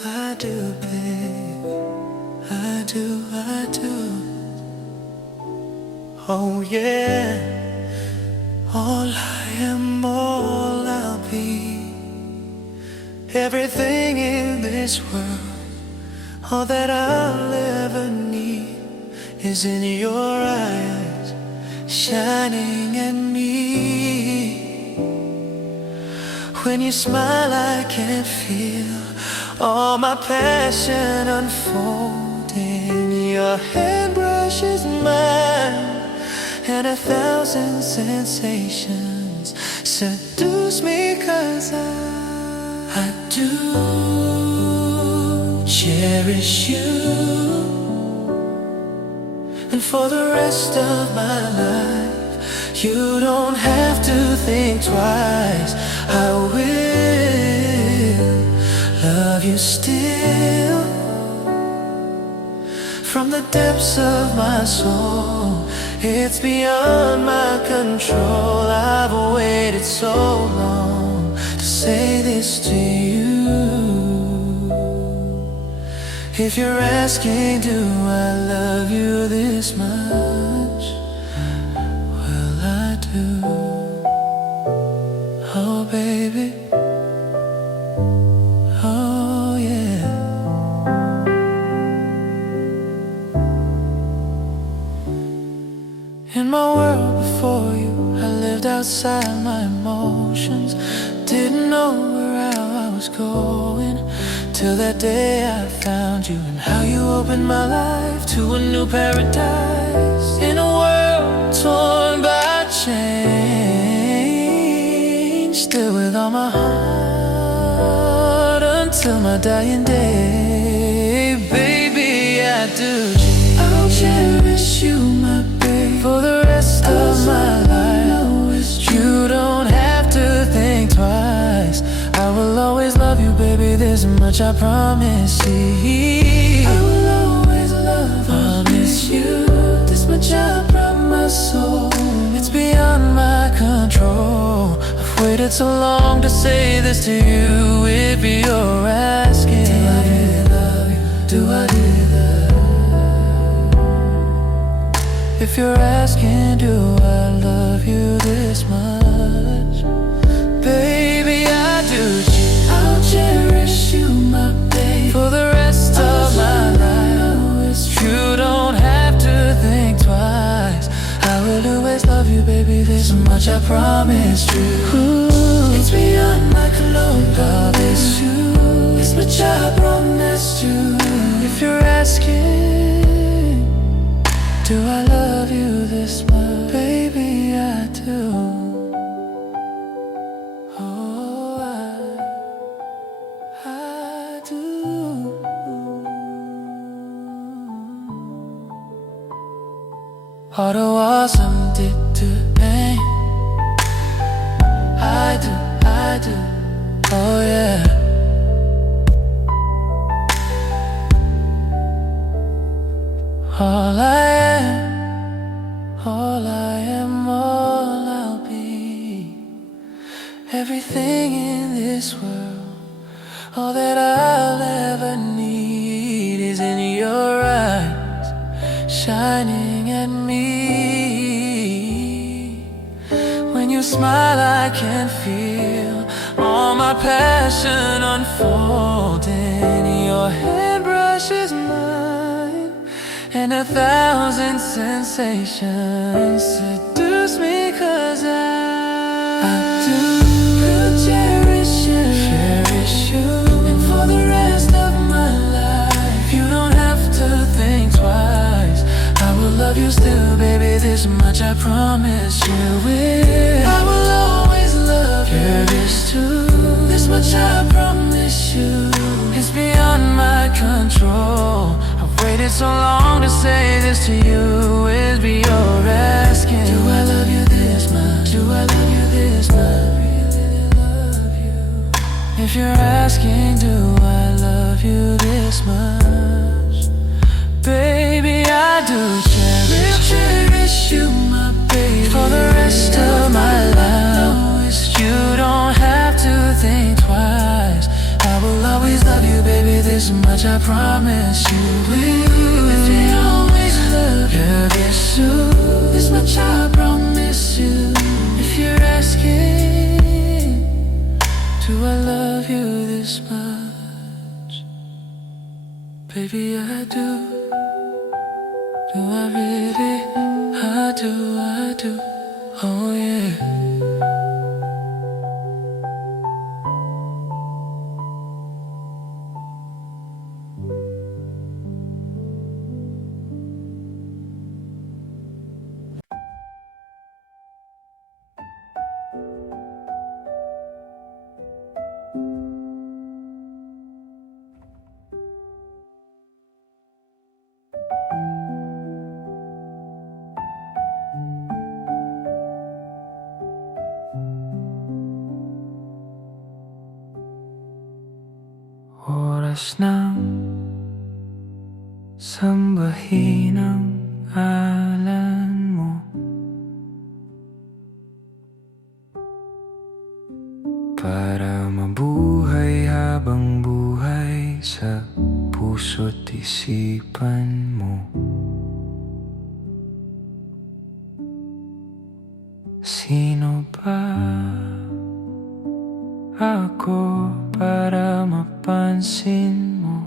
I do, babe. I do. Oh yeah. All I am, all I'll be. Everything in this world, all that I'll ever need is in your eyes, shining at me. When you smile, I can feel all my passion unfolding. Your hand brushes mine, and 1,000 sensations seduce me, 'cause I do cherish you. And for the rest of my life, you don't have to think twice. I will love you still. From the depths of my soul, it's beyond my control. I've waited so long to say this to you. If you're asking, do I love you this much? Well, I do. Oh, baby. Oh, yeah. In my world before you, I lived outside my emotions. Didn't know where I was going, till that day I found you, and how you opened my life to a new paradise. In a world torn by change, still with all my heart until my dying day. Baby, I do. I'll cherish you, my babe, for the rest of my life. You don't have to think twice. I will always love you, baby, this much I promise you. I will always promise you, this much I promise. So it's beyond my control. I've waited so long to say this to you. If you're asking, do I really love you? Do I really love you? If you're asking, do I love you this much? Baby, I do. I'll cherish you, my babe, for the rest of my life. You don't have to think twice. I will always love you, baby, this much I promise you. It's beyond my control, promise you, this much I promise you. If you're asking, do I love you this much? Baby, I do. Oh, I do. All the walls I'm did to pain. I do. Oh, yeah. All I am, all I'll be. Everything in this world, all that I'll ever need is in your eyes, shining at me. When you smile, I can feel all my passion unfolding. Your hand brushes mine, and 1,000 sensations seduce me, 'cause I do cherish you, and for the rest of my life. You don't have to think twice. I will love you still, baby, this much I promise you will. I will always love you, cherish too, this much I promise you. It's beyond my control. I've waited so long to say this to you. Is be your asking, do I love you this much? Do I love you this much? Really love you. If you're asking, do I love you this much? Baby, I do cherish you, my baby, for the rest of my life. You don't have to think twice. I will always love you, baby, this much I promise you will. If you always love you, this much I promise you. If you're asking, do I love you this much? Baby, I do. Do I really? I do. Oh, yeah. oras ng sambahin ang ngalan mo. Para mabuhay habang buhay sa puso't isipan mo. Sino ba ako para mapansin mo?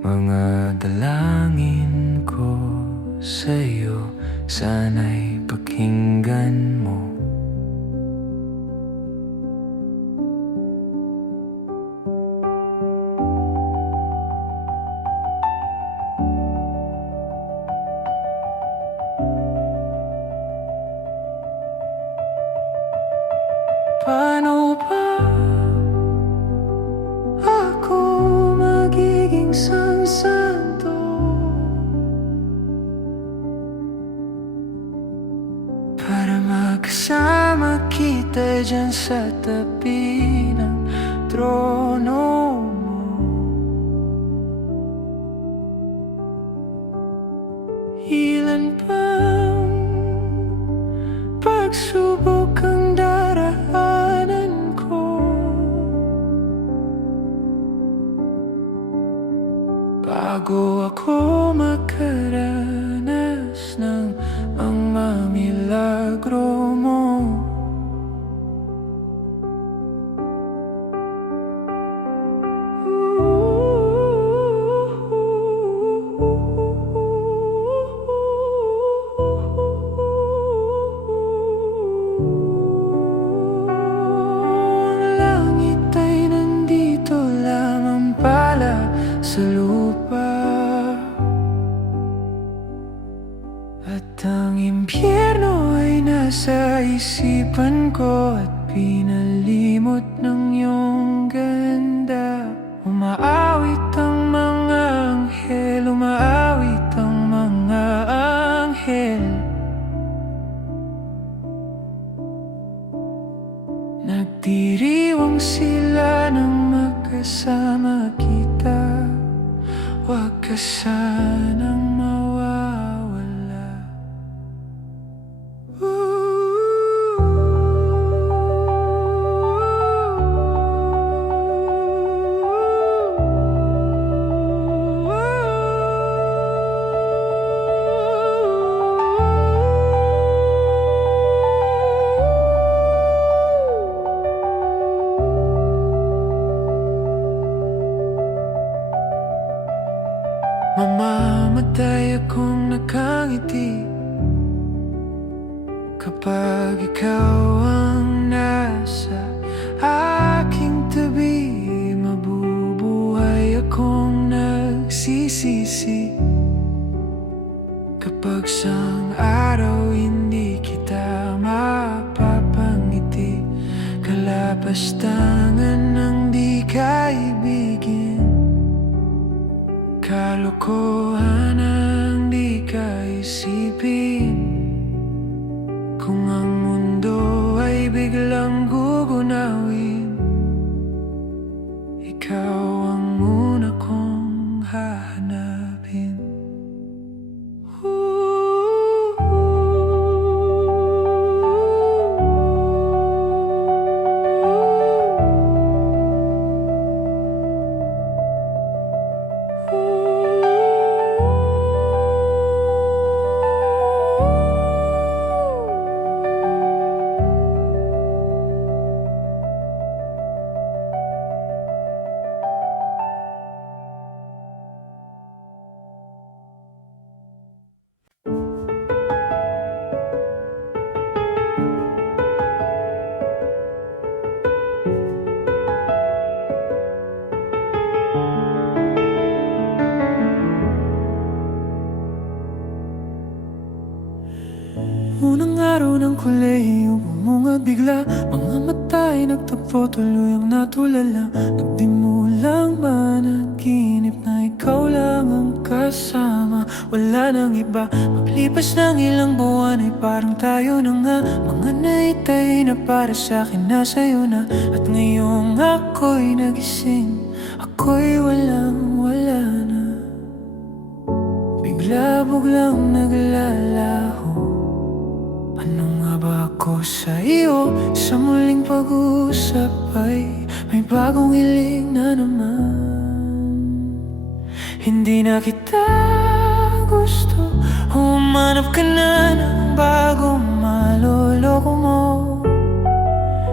Mga dalangin ko sa'yo, sana'y pakinggan mo. Paano ba ako magiging santo para magkasama kita dyan sa tabi ng trono mo? Ilan bang pagsubok ang daraanan ko bago ako makaranas ng mga milagro mo? Sa lupa at ang impyerno ay nasa isipan ko at pinalimot ng iyong ganda. Umaawit ang mga anghel, umaawit ang mga anghel. Nagdiriwang sila nang magkasama kita. Huwag ka sanang mawawala. Mamamatay akong nakangiti kapag ikaw ang nasa aking tabi. Mabubuhay akong nagsisisi kapag sang araw hindi kita mapapangiti. Kalapastangan ng di kaibigin, kalokohan ang di kaisipin. Kung ang mundo ay biglang gugunawin, ikaw ang una kong hahanapin. Unang araw ng kolehiyo, bumungad bigla. Mga mata ay nagtagpo, tuluyang natulala. Nagdimulang managinip na ikaw lang ang kasama, wala nang iba. Paglipas ng ilang buwan ay parang tayo na nga. Mga ngunit ay na para sa'kin na sa'yo na. At ngayong ako'y nagising, ako'y walang-wala na. Bigla-biglang naglalaho, ano nga ba ako sa'yo? Sa muling pag-uusap ay may bagong hiling na naman. Hindi na kita gusto, humanap ka na ng bagong maloloko mo.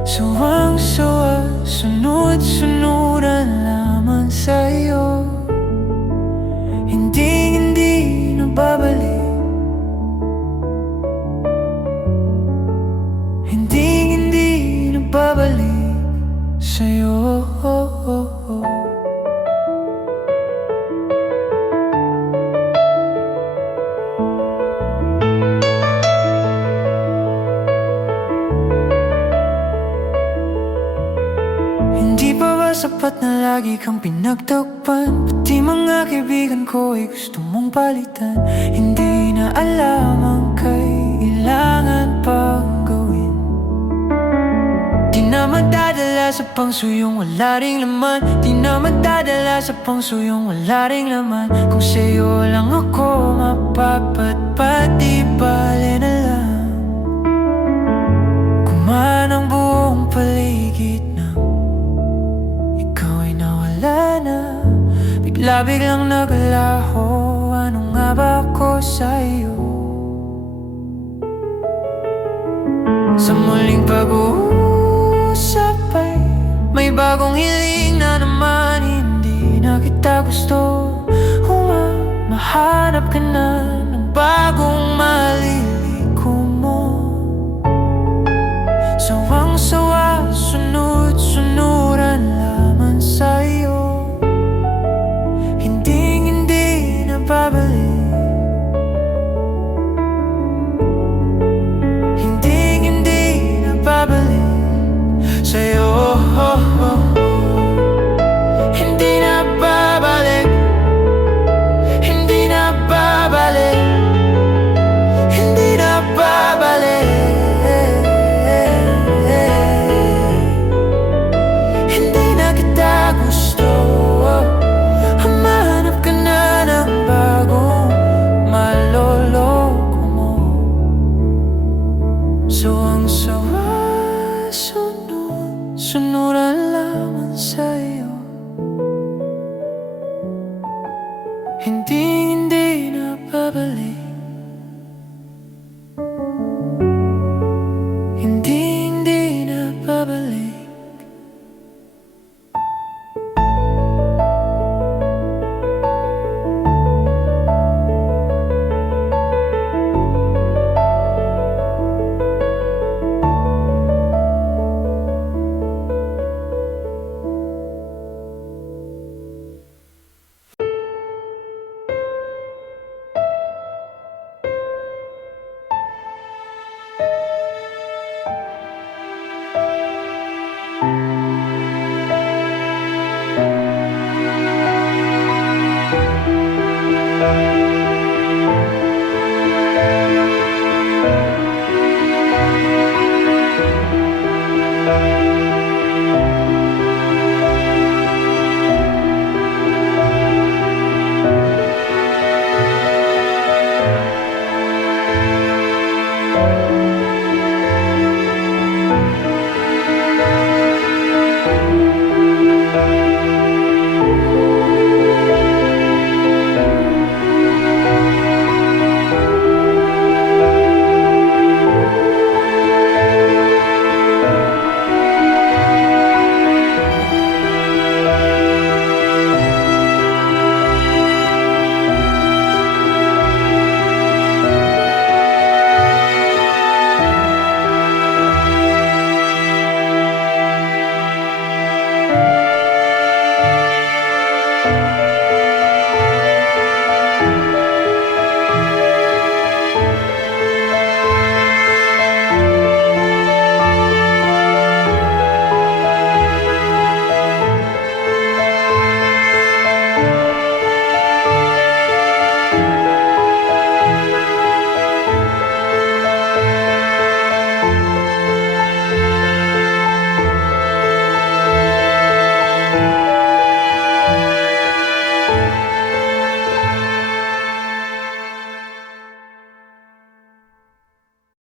Suwang-suwa, sunod-sunuran lamang sa'yo. Hindi na babalik, hindi na babalik sa'yo. Hindi pa ba sapat na lagi kang pinagtakpan? Pati mga kaibigan ko ay gusto mong palitan. Hindi na alam ang kailangan pang gawin. Di na madadala sa pangsuyong wala ring laman. Di na madadala sa pangsuyong wala ring laman. Kung sa'yo lang ako mapapatpat, di bale na lang. Kuman ang buong paligid na bigla-biglang naglaho, ano nga ba ako sa'yo? Sa muling pag-uusap ay may bagong hiling na naman. Hindi na kita gusto, mahanap ka na ng bagong maliliko mo. Sawang-sawa, sunod-sunuran lamang sa'yo. Hindi na babalik sa'yo. Hindi na babalik, hindi na babalik, hindi na babalik. Hindi na kita gusto, humanap ka na ng bagong maloloko mo. Suwang-sawa, sunod-sunuran lamang sa'yo.